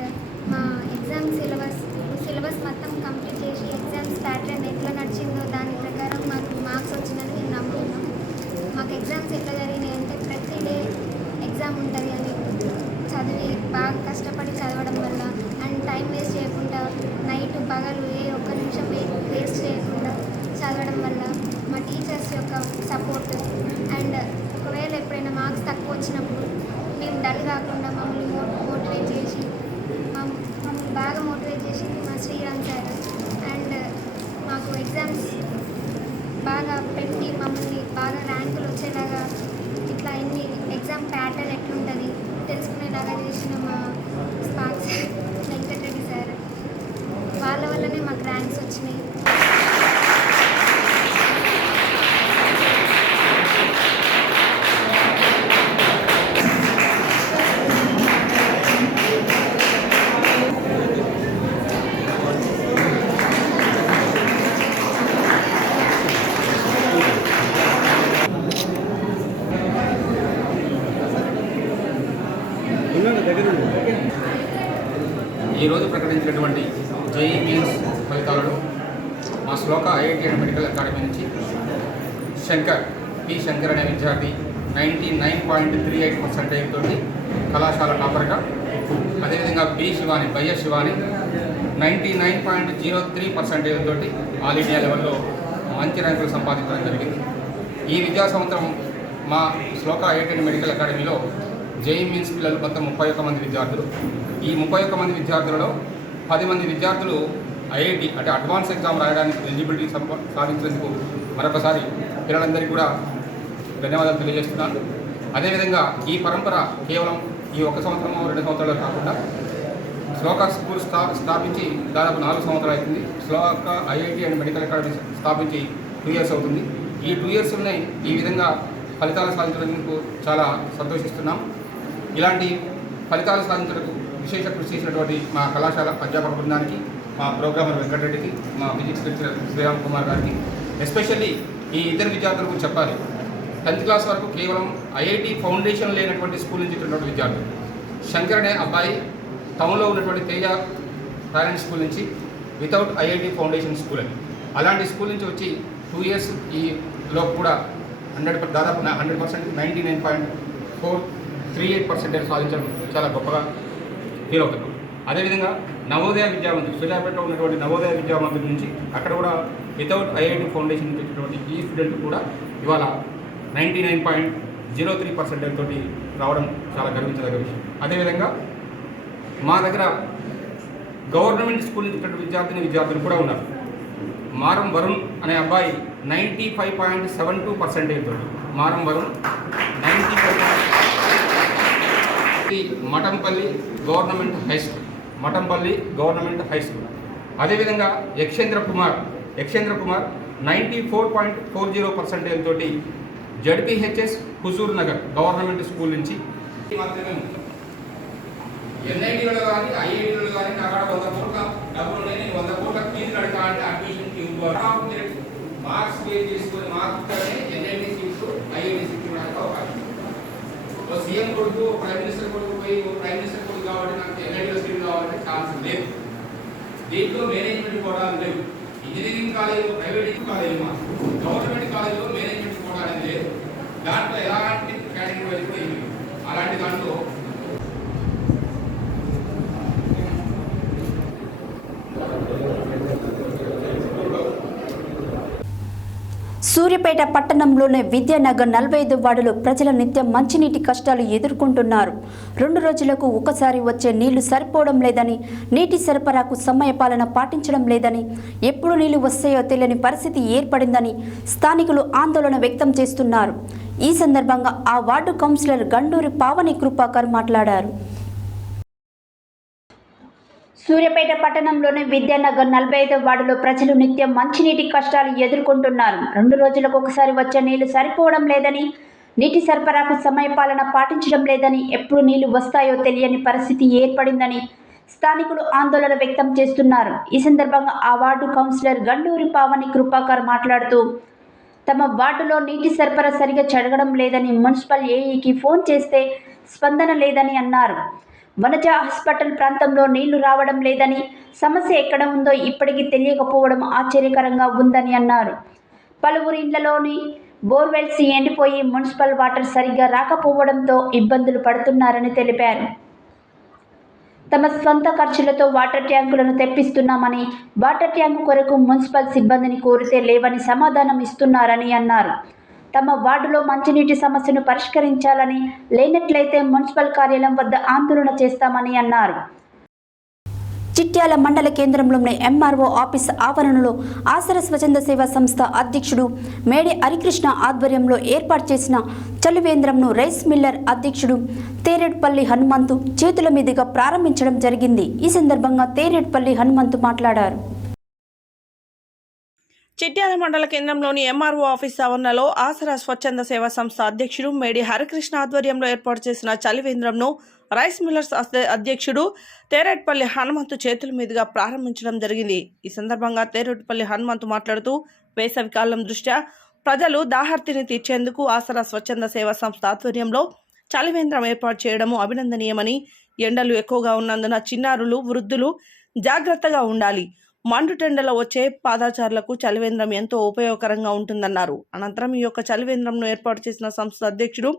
మా ఎగ్జామ్ సిలబస్ మొత్తం కంప్లీట్ చేసి ఎగ్జామ్స్ ప్యాటర్న్ ఎట్లా నడిచిందో దాని ప్రకారం మాకు మార్క్స్ వచ్చిందని నేను నమ్ముతున్నాను. మాకు ఎగ్జామ్స్ ఎట్లా జరిగినాయి అంటే ప్రతి డే ఎగ్జామ్ ఉంటుంది అని చదివి బాగా కష్టపడి చదవడం వల్ల అండ్ టైం వేస్ట్ చేయకుండా నైట్ పగలు ఒక్క నిమిషం వేస్ట్ చేయకుండా చదవడం వల్ల మా టీచర్స్ యొక్క సపోర్ట్ అండ్ ఒకవేళ ఎప్పుడైనా మార్క్స్ తక్కువ వచ్చినప్పుడు మేము డల్ కాకుండా మమ్మల్ని మోటివేట్ చేసి మమ్మల్ని బాగా మోటివేట్ చేసింది మా శ్రీరామ్ సార్. అండ్ మాకు ఎగ్జామ్స్ బాగా పెట్టి మమ్మల్ని బాగా ర్యాంకులు వచ్చేలాగా ఇట్లా ఎన్ని ఎగ్జామ్ ప్యాటర్న్ ఎట్లుంటుంది తెలుసుకునేలాగా చేసిన మా స్పార్క్స్ వెంకటరెడ్డి సార్. వాళ్ళ వల్లనే మాకు ర్యాంక్స్ వచ్చినాయి. ఈరోజు ప్రకటించినటువంటి జేఈ మెయిన్స్ ఫలితాలలో మా శ్లోక ఐఐటి అండ్ మెడికల్ అకాడమీ నుంచి శంకర్ అనే విద్యార్థి 99.38% తోటి కళాశాల టాపర్గా, అదేవిధంగా బయ్య శివాని 99.03% తోటి ఆల్ ఇండియా లెవెల్లో మంచి ర్యాంకులు సంపాదించడం జరిగింది. ఈ విద్యా సంవత్సరం మా శ్లోక ఐఐటి అండ్ మెడికల్ అకాడమీలో జేఈ మెయిన్స్ పిల్లలు మొత్తం 31 మంది విద్యార్థులు. ఈ 31 మంది విద్యార్థులలో 10 మంది విద్యార్థులు ఐఐటి అంటే అడ్వాన్స్ ఎగ్జామ్ రాయడానికి ఎలిజిబిలిటీ సాధించేందుకు మరొకసారి పిల్లలందరికీ కూడా ధన్యవాదాలు తెలియజేస్తున్నాను. అదేవిధంగా ఈ పరంపర కేవలం ఈ 1 సంవత్సరమో 2 సంవత్సరాలు కాకుండా శ్లోక స్కూల్ స్థాపించి దాదాపు 4 సంవత్సరాలు అవుతుంది. శ్లోక ఐఐటి అండ్ మెడికల్ అకాడమీ స్థాపించి 2 ఇయర్స్ అవుతుంది. ఈ 2 ఇయర్స్లోనే ఈ విధంగా ఫలితాలు సాధించినందుకు చాలా సంతోషిస్తున్నాం. ఇలాంటి ఫలితాలు సాధించడానికి విశేష కృషి చేసినటువంటి మా కళాశాల అధ్యాపక బృందానికి, మా ప్రోగ్రామర్ వెంకటరెడ్డికి, మా ఫిజిక్స్ లెక్చరర్ శ్రీరామ్ కుమార్ గారికి, ఎస్పెషల్లీ ఈ ఇద్దరు విద్యార్థులకు చెప్పాలి. 10th క్లాస్ వరకు కేవలం ఐఐటి ఫౌండేషన్ లేనటువంటి స్కూల్ నుంచి వచ్చినటువంటి విద్యార్థులు. శంకర్ అనే అబ్బాయి టౌన్లో ఉన్నటువంటి తేజ టాలెంట్ స్కూల్ నుంచి వితౌట్ ఐఐటి ఫౌండేషన్ స్కూల్ అని, అలాంటి స్కూల్ నుంచి వచ్చి 2 ఇయర్స్ ఈలో కూడా దాదాపు 100% 99.438% సాధించడం చాలా గొప్పగా ఫీల్ అవుతున్నాం. అదేవిధంగా నవోదయ విద్యావంతులు, సూర్యాపేటలో ఉన్నటువంటి నవోదయ విద్యావంతుల నుంచి అక్కడ కూడా వితౌట్ ఐఐటి ఫౌండేషన్ నుంచి వచ్చినటువంటి ఈ స్టూడెంట్ కూడా ఇవాళ 99.03% తోటి రావడం చాలా గర్వించదగ్గ విషయం. అదేవిధంగా మా దగ్గర గవర్నమెంట్ స్కూల్ నుంచి వచ్చినటువంటి విద్యార్థులు కూడా ఉన్నారు. మారం వరుణ్ అనే అబ్బాయి 95.72% తోటి, Maram Varun 95. Mathampalli government high school. అదేవిధంగా యక్షేంద్ర కుమార్ 94.40% తోటి ZPHS Huzurnagar government school నుంచి మాత్రమే. ఎన్ఐటీలో కానీ ఐఐటీలో కానీ నాకు 100 కోట్ల డబ్బులు ఉన్నాయి, నేను 100 కోట్ల ఫీజు కడతా అంటే అడ్మిషన్కి మార్క్స్ పే చేసుకుని మార్క్స్తోనే ఎన్ఐటీ సీట్స్ ఐఐటీ సీట్లు రావడానికి అవకాశం. సీఎం కొడుకు ప్రైమ్ మినిస్టర్ కొడుకు పోయి ప్రైమ్ మినిస్టర్ కొడుకు కాబట్టి నాకు ఎన్ఐటీలో సీట్ కావాలంటే ఛాన్స్ లేదు. దీంట్లో మేనేజ్మెంట్ కోటాలు లేవు. ఇంజనీరింగ్ కాలేజీలో, ప్రైవేట్ కాలేజీలో, గవర్నమెంట్ కాలేజీలో మేనేజ్మెంట్ కోటా అనేది లేదు. దాంట్లో ఎలాంటి కేటగిరీ వైపు ఏమి అలాంటి దాంట్లో సూర్యాపేట పట్టణంలోని విద్యానగర్ 45 వార్డులో ప్రజలు నిత్యం మంచినీటి కష్టాలు ఎదుర్కొంటున్నారు. 2 రోజులకు ఒకసారి వచ్చే నీళ్లు సరిపోవడం లేదని, నీటి సరఫరాకు సమయపాలన పాటించడం లేదని, ఎప్పుడు నీళ్లు వస్తాయో తెలియని పరిస్థితి ఏర్పడిందని స్థానికులు ఆందోళన వ్యక్తం చేస్తున్నారు. ఈ సందర్భంగా ఆ వార్డు కౌన్సిలర్ గండూరి పావని కృపాకర్ మాట్లాడారు. సూర్యాపేట పట్టణంలోని విద్యానగర్ 45 వార్డులో ప్రజలు నిత్యం మంచినీటి కష్టాలు ఎదుర్కొంటున్నారు. 2 రోజులకు ఒకసారి వచ్చే నీళ్లు సరిపోవడం లేదని, నీటి సరఫరాకు సమయపాలన పాటించడం లేదని, ఎప్పుడు నీళ్లు వస్తాయో తెలియని పరిస్థితి ఏర్పడిందని స్థానికులు ఆందోళన వ్యక్తం చేస్తున్నారు. ఈ సందర్భంగా ఆ వార్డు కౌన్సిలర్ గండూరి పావని కృపాకర్ మాట్లాడుతూ తమ వార్డులో నీటి సరఫరా సరిగా జరగడం లేదని, మున్సిపల్ ఏఈకి ఫోన్ చేస్తే స్పందన లేదని అన్నారు. వనజ హాస్పిటల్ ప్రాంతంలో నీళ్లు రావడం లేదని, సమస్య ఎక్కడ ఉందో ఇప్పటికీ తెలియకపోవడం ఆశ్చర్యకరంగా ఉందని అన్నారు. పలువురు ఇండ్లలోని బోర్వెల్స్ ఎండిపోయి మున్సిపల్ వాటర్ సరిగ్గా రాకపోవడంతో ఇబ్బందులు పడుతున్నారని తెలిపారు. తమ స్వంత ఖర్చులతో వాటర్ ట్యాంకులను తెప్పిస్తున్నామని, వాటర్ ట్యాంకు కొరకు మున్సిపల్ సిబ్బందిని కోరితే లేవని సమాధానం ఇస్తున్నారని అన్నారు. తమ వార్డులో మంచినీటి సమస్యను పరిష్కరించాలని, లేనట్లయితే మున్సిపల్ కార్యాలయం వద్ద ఆందోళన చేస్తామని అన్నారు. చిట్యాల మండల కేంద్రంలోని ఎంఆర్ఓ ఆఫీస్ ఆవరణలో ఆసరా స్వచ్ఛంద సేవా సంస్థ అధ్యక్షుడు మేడి హరికృష్ణ ఆధ్వర్యంలో ఏర్పాటు చేసిన చలివేంద్రంను రైస్ మిల్లర్ అధ్యక్షుడు తేరేడ్పల్లి హనుమంతు చేతుల మీదుగా ప్రారంభించడం జరిగింది. ఈ సందర్భంగా తేరేడ్పల్లి హనుమంతు మాట్లాడారు. చిట్యాల మండల కేంద్రంలోని ఎంఆర్ఓ ఆఫీస్ ఆవరణలో ఆసరా స్వచ్ఛంద సేవా సంస్థ అధ్యక్షుడు మేడి హరికృష్ణ ఆధ్వర్యంలో ఏర్పాటు చేసిన చలివేంద్రంను రైస్ మిల్లర్స్ అధ్యక్షుడు తేరేడ్పల్లి హనుమంతు చేతుల మీదుగా ప్రారంభించడం జరిగింది. ఈ సందర్భంగా తేరేడ్పల్లి హనుమంతు మాట్లాడుతూ వేసవి కాలం దృష్ట్యా ప్రజలు దాహార్తిని తీర్చేందుకు ఆసరా స్వచ్ఛంద సేవా సంస్థ ఆధ్వర్యంలో చలివేంద్రం ఏర్పాటు చేయడము అభినందనీయమని, ఎండలు ఎక్కువగా ఉన్నందున చిన్నారులు, వృద్ధులు జాగ్రత్తగా ఉండాలి. మండుటెండలో వచ్చే పాదాచారులకు చలివేంద్రం ఎంతో ఉపయోగకరంగా ఉంటుందన్నారు. అనంతరం ఈ యొక్క చలివేంద్రంను ఏర్పాటు చేసిన సంస్థ అధ్యక్షుడు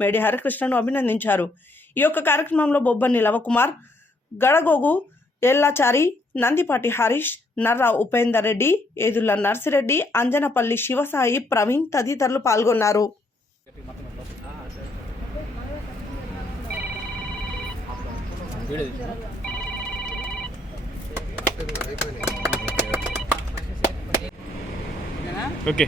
మేడి హరికృష్ణను అభినందించారు. ఈ యొక్క కార్యక్రమంలో బొబ్బన్ని లవకుమార్, గడగోగు ఎల్లాచారి, నందిపాటి హరీష్, నర్రా ఉపేందర్ రెడ్డి, ఏదుల్ల నర్సిరెడ్డి, అంజనపల్లి శివసాయి, ప్రవీణ్ తదితరులు పాల్గొన్నారు. ఓకే.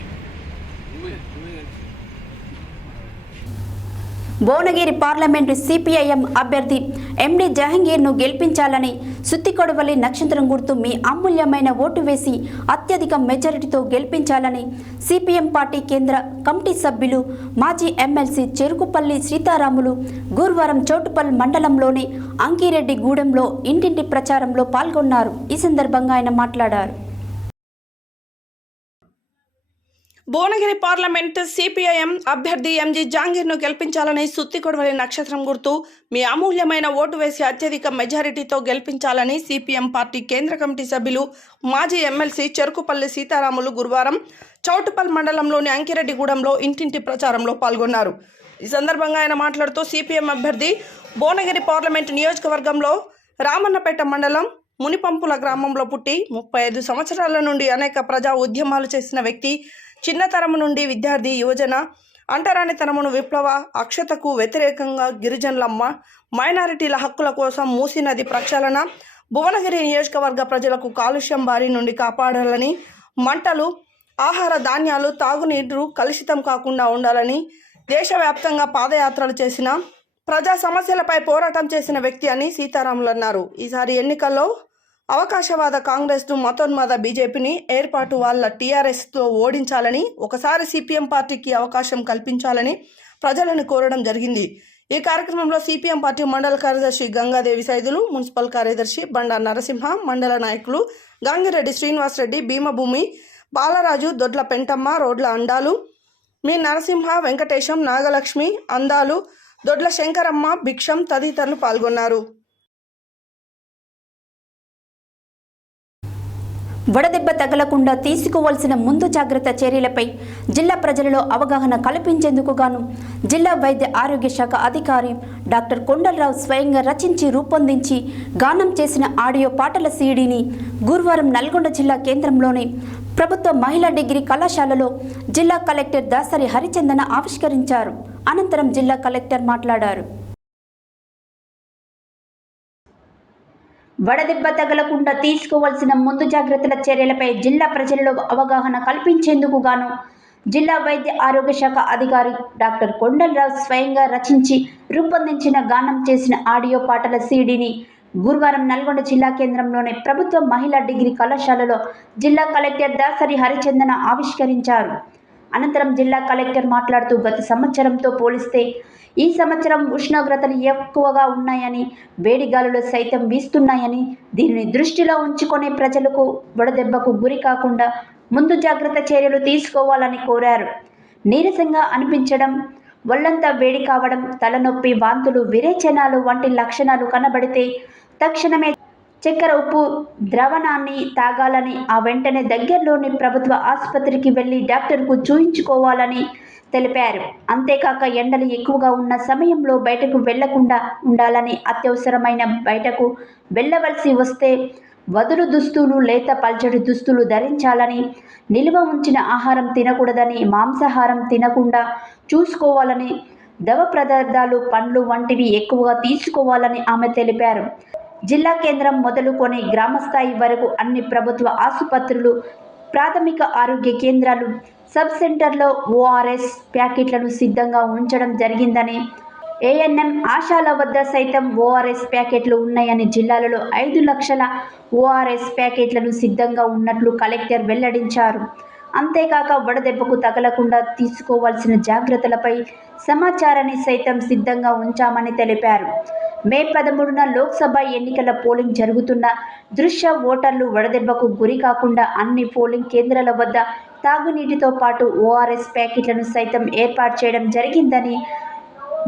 భువనగిరి పార్లమెంటు సిపిఐఎం అభ్యర్థి ఎండి జహంగీర్ను గెలిపించాలని, సుత్తికొడవల్లి నక్షత్రం గుర్తు మీ అమూల్యమైన ఓటు వేసి అత్యధిక మెజారిటీతో గెలిపించాలని సిపిఎం పార్టీ కేంద్ర కమిటీ సభ్యులు మాజీ ఎమ్మెల్సీ చెరుకుపల్లి సీతారాములు గురువారం చోటుపల్లి మండలంలోని అంకిరెడ్డి గూడెంలో ఇంటింటి ప్రచారంలో పాల్గొన్నారు. ఈ సందర్భంగా ఆయన మాట్లాడారు. భువనగిరి పార్లమెంట్ సిపిఐఎం అభ్యర్థి ఎంజీ జహాంగీర్ను గెలిపించాలని, సుత్తికొడవలి నక్షత్రం గుర్తు మీ అమూల్యమైన ఓటు వేసి అత్యధిక మెజారిటీతో గెలిపించాలని సిపిఎం పార్టీ కేంద్ర కమిటీ సభ్యులు మాజీ ఎమ్మెల్సీ చెరుకుపల్లి సీతారాములు గురువారం చౌటుపల్లి మండలంలోని అంకిరెడ్డిగూడెంలో ఇంటింటి ప్రచారంలో పాల్గొన్నారు. ఈ సందర్భంగా ఆయన మాట్లాడుతూ సిపిఎం అభ్యర్థి భువనగిరి పార్లమెంటు నియోజకవర్గంలో రామన్నపేట మండలం మునిపంపుల గ్రామంలో పుట్టి 35 సంవత్సరాల నుండి అనేక ప్రజా ఉద్యమాలు చేసిన వ్యక్తి. చిన్నతరము నుండి విద్యార్థి, యువజన, అంటరానితనమును, విప్లవ అక్షతకు వ్యతిరేకంగా గిరిజనుల, మైనారిటీల హక్కుల కోసం మూసీ నది ప్రక్షాళన, భువనగిరి నియోజకవర్గ ప్రజలకు కాలుష్యం బారి నుండి కాపాడాలని, మంటలు, ఆహార ధాన్యాలు, తాగునీరు కలుషితం కాకుండా ఉండాలని దేశవ్యాప్తంగా పాదయాత్రలు చేసిన, ప్రజా సమస్యలపై పోరాటం చేసిన వ్యక్తి అని సీతారాములు అన్నారు. ఈసారి ఎన్నికల్లో అవకాశవాద కాంగ్రెస్ను, మతోన్మాద బీజేపీని ఏర్పాటు వాళ్ళ టీఆర్ఎస్తో ఓడించాలని, ఒకసారి సిపిఎం పార్టీకి అవకాశం కల్పించాలని ప్రజలను కోరడం జరిగింది. ఈ కార్యక్రమంలో సిపిఎం పార్టీ మండల కార్యదర్శి గంగాదేవి సైదులు, మున్సిపల్ కార్యదర్శి బండా నరసింహ, మండల నాయకులు గంగిరెడ్డి శ్రీనివాసరెడ్డి, భీమభూమి బాలరాజు, దొడ్ల పెంటమ్మ, రోడ్ల అండాలు, మీ నరసింహ, వెంకటేశం, నాగలక్ష్మి, అందాలు, దొడ్ల శంకరమ్మ, భిక్షం తదితరులు పాల్గొన్నారు. వడదెబ్బ తగలకుండా తీసుకోవాల్సిన ముందు జాగ్రత్త చర్యలపై జిల్లా ప్రజలలో అవగాహన కల్పించేందుకు గాను జిల్లా వైద్య ఆరోగ్య శాఖ అధికారి డాక్టర్ కొండలరావు స్వయంగా రచించి రూపొందించి గానం చేసిన ఆడియో పాటల సీడీని గురువారం నల్గొండ జిల్లా కేంద్రంలోని ప్రభుత్వ మహిళా డిగ్రీ కళాశాలలో జిల్లా కలెక్టర్ దాసరి హరిచందన ఆవిష్కరించారు. అనంతరం జిల్లా కలెక్టర్ మాట్లాడారు. వడదెబ్బ తగలకుండా తీసుకోవాల్సిన ముందు జాగ్రత్తల చర్యలపై జిల్లా ప్రజలలో అవగాహన కల్పించేందుకు గాను జిల్లా వైద్య ఆరోగ్య శాఖ అధికారి డాక్టర్ కొండలరావు స్వయంగా రచించి రూపొందించిన గానం చేసిన ఆడియో పాటల సీడీని గురువారం నల్గొండ జిల్లా కేంద్రంలోని ప్రభుత్వ మహిళా డిగ్రీ కళాశాలలో జిల్లా కలెక్టర్ దాసరి హరిచందన ఆవిష్కరించారు. అనంతరం జిల్లా కలెక్టర్ మాట్లాడుతూ గత సంవత్సరంతో పోలిస్తే ఈ సంవత్సరం ఉష్ణోగ్రతలు ఎక్కువగా ఉన్నాయని, వేడిగాలులు సైతం వీస్తున్నాయని, దీనిని దృష్టిలో ఉంచుకొని ప్రజలకు వడదెబ్బకు గురి కాకుండా ముందు జాగ్రత్త చర్యలు తీసుకోవాలని కోరారు. నీరసంగా అనిపించడం, ఒళ్లంతా వేడి కావడం, తలనొప్పి, వాంతులు, విరేచనాలు వంటి లక్షణాలు కనబడితే తక్షణమే చక్కెర ఉప్పు ద్రవణాన్ని తాగాలని, ఆ వెంటనే దగ్గరలోని ప్రభుత్వ ఆసుపత్రికి వెళ్లి డాక్టర్కు చూయించుకోవాలని తెలిపారు. అంతేకాక ఎండలు ఎక్కువగా ఉన్న సమయంలో బయటకు వెళ్లకుండా ఉండాలని, అత్యవసరమైన బయటకు వెళ్ళవలసి వస్తే వదులు దుస్తులు, లేత పల్చటి దుస్తులు ధరించాలని, నిల్వ ఉంచిన ఆహారం తినకూడదని, మాంసాహారం తినకుండా చూసుకోవాలని, ద్రవ పదార్థాలు, పండ్లు వంటివి ఎక్కువగా తీసుకోవాలని ఆమె తెలిపారు. జిల్లా కేంద్రం మొదలుకొని గ్రామస్థాయి వరకు అన్ని ప్రభుత్వ ఆసుపత్రులు, ప్రాథమిక ఆరోగ్య కేంద్రాలు, సబ్ సెంటర్లో ఓఆర్ఎస్ ప్యాకెట్లను సిద్ధంగా ఉంచడం జరిగిందని, ఏఎన్ఎం ఆశాల వద్ద సైతం ఓఆర్ఎస్ ప్యాకెట్లు ఉన్నాయని, జిల్లాలలో 5 లక్షల ఓఆర్ఎస్ ప్యాకెట్లను సిద్ధంగా ఉన్నట్లు కలెక్టర్ వెల్లడించారు. అంతేకాక వడదెబ్బకు తగలకుండా తీసుకోవాల్సిన జాగ్రత్తలపై సమాచారాన్ని సైతం సిద్ధంగా ఉంచామని తెలిపారు. మే 13న లోక్సభ ఎన్నికల పోలింగ్ జరుగుతున్న దృష్ట్యా ఓటర్లు వడదెబ్బకు గురి కాకుండా అన్ని పోలింగ్ కేంద్రాల వద్ద తాగునీటితో పాటు ఓఆర్ఎస్ ప్యాకెట్లను సైతం ఏర్పాటు చేయడం జరిగిందని,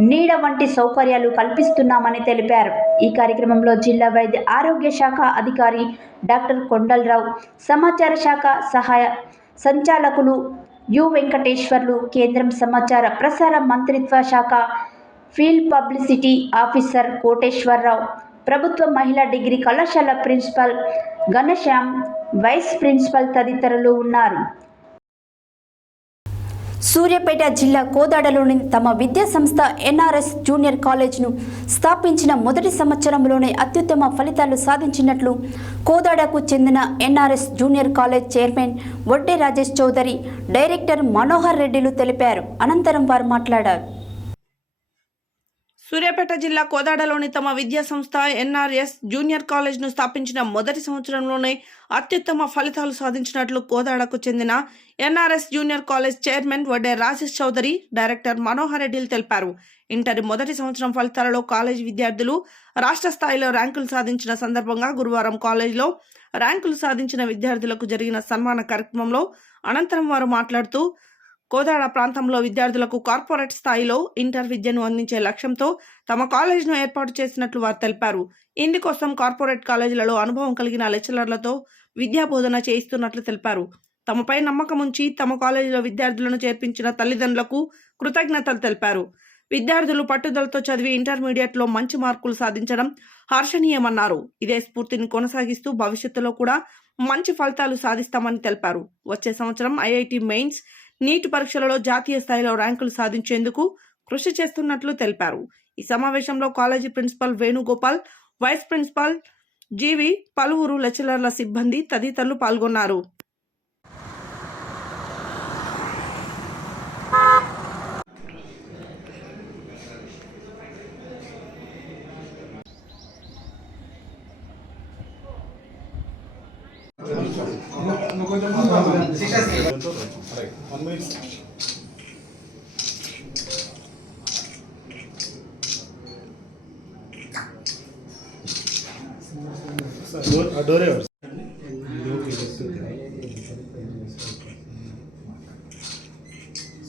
నీడ వంటి సౌకర్యాలు కల్పిస్తున్నామని తెలిపారు. ఈ కార్యక్రమంలో జిల్లా వైద్య ఆరోగ్య శాఖ అధికారి డాక్టర్ కొండలరావు, సమాచార శాఖ సహాయ సంచాలకులు యు వెంకటేశ్వర్లు, కేంద్రం సమాచార ప్రసార మంత్రిత్వ శాఖ ఫీల్డ్ పబ్లిసిటీ ఆఫీసర్ కోటేశ్వరరావు, ప్రభుత్వ మహిళా డిగ్రీ కళాశాల ప్రిన్సిపల్ ఘనశ్యామ్, వైస్ ప్రిన్సిపల్ తదితరులు ఉన్నారు. సూర్యాపేట జిల్లా కోదాడలోని తమ విద్యా సంస్థ ఎన్ఆర్ఎస్ జూనియర్ కాలేజ్ను స్థాపించిన మొదటి సంవత్సరంలోనే అత్యుత్తమ ఫలితాలు సాధించినట్లు కోదాడకు చెందిన NRS junior college chairman Vadde Rajesh Chowdary, director Manohar రెడ్డిలు తెలిపారు. అనంతరం వారు మాట్లాడారు. సూర్యాపేట జిల్లా కోదాడలోని తమ విద్యా సంస్థ ఎన్ఆర్ఎస్ జూనియర్ కాలేజ్ను స్థాపించిన మొదటి సంవత్సరంలోనే అత్యుత్తమ ఫలితాలు సాధించినట్లు కోదాడకు చెందిన NRS junior college chairman Vadde Rajesh Chowdary, director Manohar రెడ్డిలు తెలిపారు. ఇంటర్ మొదటి సంవత్సరం ఫలితాలలో కాలేజ్ విద్యార్థులు రాష్ట్ర స్థాయిలో ర్యాంకులు సాధించిన సందర్భంగా గురువారం కాలేజ్లో ర్యాంకులు సాధించిన విద్యార్థులకు జరిగిన సన్మాన కార్యక్రమంలో అనంతరం వారు మాట్లాడుతూ, కోదాడ ప్రాంతంలో విద్యార్థులకు కార్పొరేట్ స్థాయిలో ఇంటర్ విద్యను అందించే లక్ష్యంతో తమ కాలేజ్ను ఏర్పాటు చేసినట్లు వారు తెలిపారు. ఇందుకోసం కార్పొరేట్ కాలేజీలలో అనుభవం కలిగిన లెక్చరర్లతో విద్యా బోధన చేయిస్తున్నట్లు తెలిపారు. తమపై నమ్మకం ఉంచి తమ కాలేజీలో విద్యార్థులను చేర్పించిన తల్లిదండ్రులకు కృతజ్ఞతలు తెలిపారు. విద్యార్థులు పట్టుదలతో చదివి ఇంటర్మీడియట్లో మంచి మార్కులు సాధించడం హర్షణీయమన్నారు. ఇదే స్ఫూర్తిని కొనసాగిస్తూ భవిష్యత్తులో కూడా మంచి ఫలితాలు సాధిస్తామని తెలిపారు. వచ్చే సంవత్సరం ఐఐటి మెయిన్స్, నీట్ పరీక్షలలో జాతీయ స్థాయిలో ర్యాంకులు సాధించేందుకు కృషి చేస్తున్నట్లు తెలిపారు. ఈ సమావేశంలో college principal Venugopal, vice principal G V, పలువురు లెక్చరర్ల సిబ్బంది తదితరులు పాల్గొన్నారు.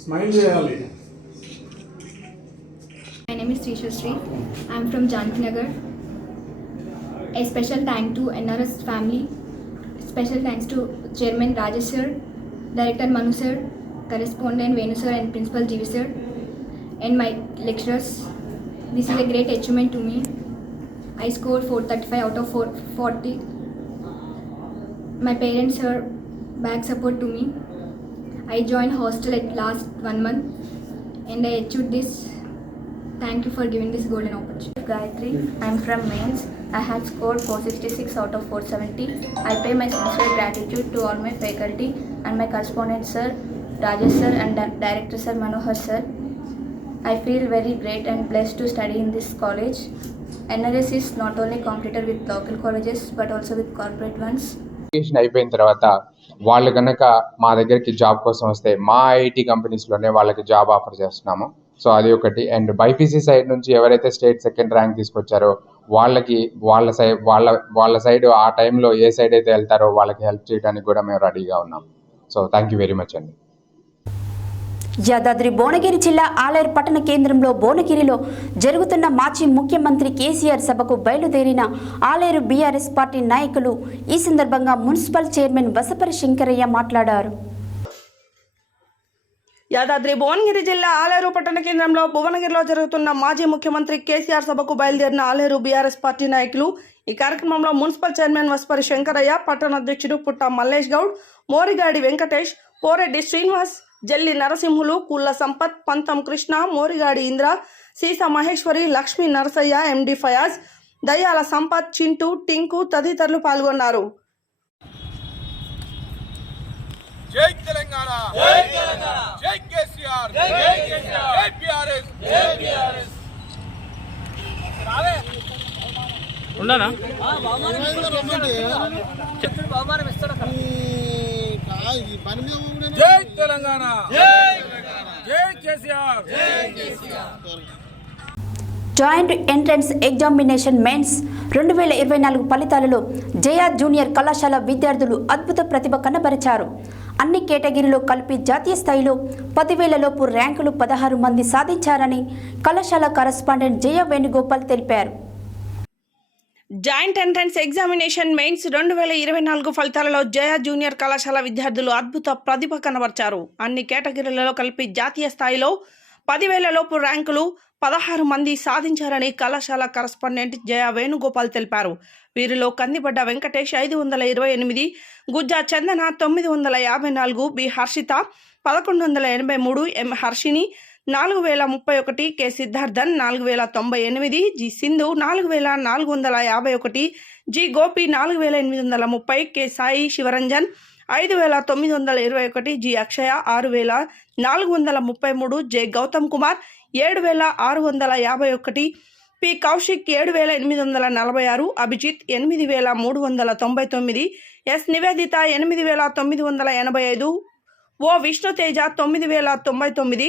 స్మైల్ చేయాలి. My name is Srisha Sri. I am from Janki Nagar. A special thank to NRS family. Special thanks to Chairman Rajesh sir, Director Manu sir, Correspondent Venu sir and Principal GV sir, and my lecturers. This is a great achievement to me. I scored 435 out of 440. My parents are back support to me. I joined hostel at last 1 month and I achieved this. Thank you for giving this golden opportunity. Gayatri, I am from Mains. I had scored 466 out of 470. I pay my sincere gratitude to all my faculty and my correspondent sir, Rajesh sir and director sir Manohar sir. I feel very great and blessed to study in this college. NRS is not only competitor with local colleges but also with corporate ones. Education అయిపోయిన తర్వాత వాళ్ళు కనుక మా దగ్గరికి జాబ్ కోసం వస్తే మా ఐటీ కంపెనీస్లోనే వాళ్ళకి జాబ్ ఆఫర్ చేస్తున్నాము. సో అది ఒకటి. అండ్ బైపీసీ సైడ్ నుంచి ఎవరైతే స్టేట్ సెకండ్ ర్యాంక్ తీసుకొచ్చారో వాళ్ళకి వాళ్ళ సైడ్ ఆ టైంలో ఏ సైడ్ అయితే వెళ్తారో వాళ్ళకి హెల్ప్ చేయడానికి కూడా మేము రెడీగా ఉన్నాం. So thank you very much అండి. యాదాద్రి భువనగిరి జిల్లా ఆలేరు పట్టణ కేంద్రంలో భువనగిరిలో జరుగుతున్న మాజీ ముఖ్యమంత్రి కేసీఆర్ సభకు బయలుదేరిన ఆలేరు బీఆర్ఎస్ పార్టీ నాయకులు. ఈ సందర్భంగా మున్సిపల్ చైర్మన్ వసపరి శంకరయ్య మాట్లాడారు. యాదాద్రి భువనగిరి జిల్లా ఆలేరు పట్టణ కేంద్రంలో భువనగిరిలో జరుగుతున్న మాజీ ముఖ్యమంత్రి కేసీఆర్ సభకు బయలుదేరిన ఆలేరు బీఆర్ఎస్ పార్టీ నాయకులు. ఈ కార్యక్రమంలో మున్సిపల్ చైర్మన్ వసపరి శంకరయ్య, పట్టణ అధ్యక్షుడు పుట్ట మల్లేష్ గౌడ్, మోరిగాడి వెంకటేష్, పోరెడ్డి శ్రీనివాస్, జల్లి నరసింహులు, కుల్ల సంపత్, పంతం కృష్ణ, మోరిగాడి ఇంద్ర, సీసా మహేశ్వరి, లక్ష్మీ నరసయ్య, ఎండి ఫయాజ్, దయ్యాల సంపత్, చింటూ, టింకు తదితరులు పాల్గొన్నారు. జై తెలంగాణ, జై తెలంగాణ, జై కేసీఆర్, జై కేసీఆర్, జై బీఆర్ఎస్, జై బీఆర్ఎస్. ఉండనా జై తెలంగాణ, జై జై కేసీఆర్, జై KCR. Joint entrance examination mains 2024 ఫలితాలలో జయ జూనియర్ కళాశాల విద్యార్థులు అద్భుత ప్రతిభ కనబరిచారు. అన్ని కేటగిరీలో కలిపి జాతీయ స్థాయిలో 10,000 లోపు ర్యాంకులు 16 మంది సాధించారని కళాశాల కరస్పాండెంట్ జయ వేణుగోపాల్ తెలిపారు. జాయింట్ ఎంట్రన్స్ ఎగ్జామినేషన్ మెయిన్స్ 2024 ఫలితాలలో జయ జూనియర్ కళాశాల విద్యార్థులు అద్భుత ప్రతిభ కనబర్చారు. అన్ని కేటగిరీలలో కలిపి జాతీయ స్థాయిలో 10,000 లోపు ర్యాంకులు 16 మంది సాధించారని కళాశాల కరస్పాండెంట్ జయ వేణుగోపాల్ తెలిపారు. వీరిలో Kandibadda Venkatesh 528, Gujja Chandana 954, B Harshitha 1183, M Harshini 4031, K Siddharthan 4098, G Sindhu 4451, G Gopi 4830, K Sai Sivaranjan 5921, G Akshaya 6433, J Gautham Kumar 7651, P Kaushik 7846, Abhijit 8399, S Niveditha 8985, O Vishnuteja 9099,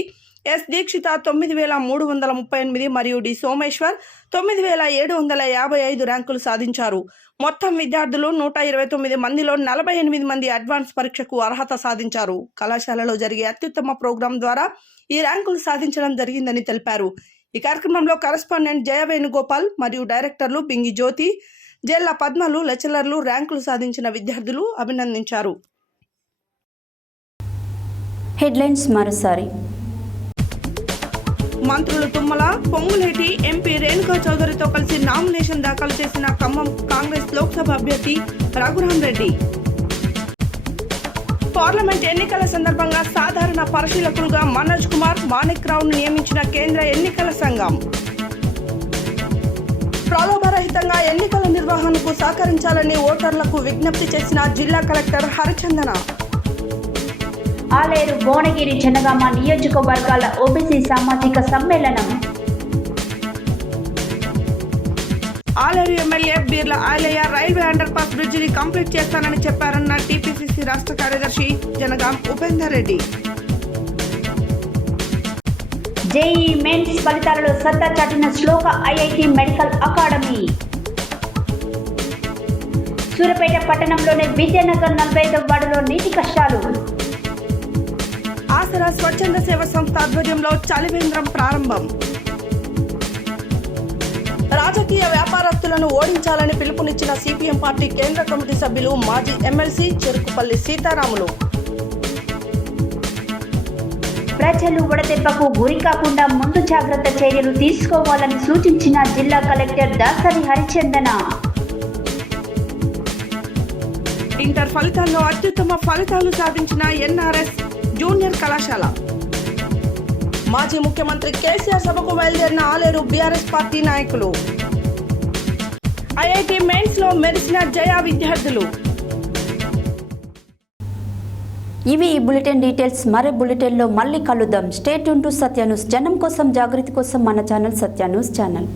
S Dikshitha 9338 మరియు డి సోమేశ్వర్ 9755 ర్యాంకులు సాధించారు. మొత్తం విద్యార్థులు 129 మందిలో 48 మంది అడ్వాన్స్ పరీక్షకు అర్హత సాధించారు. కళాశాలలో జరిగే అత్యుత్తమ ప్రోగ్రాం ద్వారా ఈ ర్యాంకులు సాధించడం జరిగిందని తెలిపారు. ఈ కార్యక్రమంలో కరస్పాండెంట్ జయ వేణుగోపాల్ మరియు డైరెక్టర్లు బింగి జ్యోతి, జెల్ల పద్మలు, లెక్చరర్లు ర్యాంకులు సాధించిన విద్యార్థులు అభినందించారు. హెడ్లైన్స్ మరోసారి. మంత్రులు తుమ్మల, పొంగులేటి, ఎంపీ రేణుకా చౌదరితో కలిసి నామినేషన్ దాఖలు చేసిన ఖమ్మం కాంగ్రెస్ లోక్సభ అభ్యర్థి రఘురాం రెడ్డి. పార్లమెంట్ ఎన్నికల సందర్భంగా సాధారణ పరిశీలకులుగా మనోజ్ కుమార్, మాణిక్ రావును నియమించిన కేంద్ర ఎన్నికల సంఘం. ప్రలోభరహితంగా ఎన్నికల నిర్వహణకు సహకరించాలని ఓటర్లకు విజ్ఞప్తి చేసిన జిల్లా కలెక్టర్ హరిచందన. ఆలేరు భువనగిరి జనగామ నియోజకవర్గాల ఓబీసీ సామాజిక సమ్మేళనం. Aleru MLA Beerla Ailaiah railway under pass బ్రిడ్జిని కంప్లీట్ చేస్తానని చెప్పారన్న టీపీసీసీ రాష్ట్ర కార్యదర్శి జనగాం ఉపేందర్ రెడ్డి. జేఈ మెయిన్స్ ఫలితాలలో సత్తా చాటిన Sloka IIT medical academy. Suryapet పట్టణంలోని విద్యానగర్ 45వ వార్డులో నీటి కష్టాలు. ఆసరా స్వచ్ఛంద సేవ సంస్థ ఆధ్వర్యంలో చలివేంద్రం ప్రారంభం. రాజకీయ వ్యాపారస్తులను ఓడించాలని పిలుపునిచ్చిన సిపిఎం పార్టీ కేంద్ర కమిటీ సభ్యులు మాజీ ఎమ్మెల్సీ చెరుకుపల్లి సీతారాములు. ప్రజలు వడదెబ్బకు గురి కాకుండా ముందు జాగ్రత్త చర్యలు తీసుకోవాలని సూచించిన జిల్లా కలెక్టర్ దాసరి హరిచందన. ఇంటర్ ఫలితాల్లో అత్యుత్తమ ఫలితాలు సాధించిన ఎన్ఆర్ఎస్ జూనియర్ కళాశాల. మాజీ ముఖ్యమంత్రి కేసీఆర్ సభకు బయలుదేరిన ఆలేరు బీఆర్ఎస్ పార్టీ నాయకులు. ఐఐటి మెయిన్స్ లో మెరిసిన జయా విద్యార్థులు. ఇవి ఈ బులెటిన్ డీటెయిల్స్. మరే బులెటిన్లో మళ్ళీ కలుద్దాం. Stay tune to Satya news. జనం కోసం, జాగృతి కోసం మన ఛానల్ సత్య న్యూస్ ఛానల్.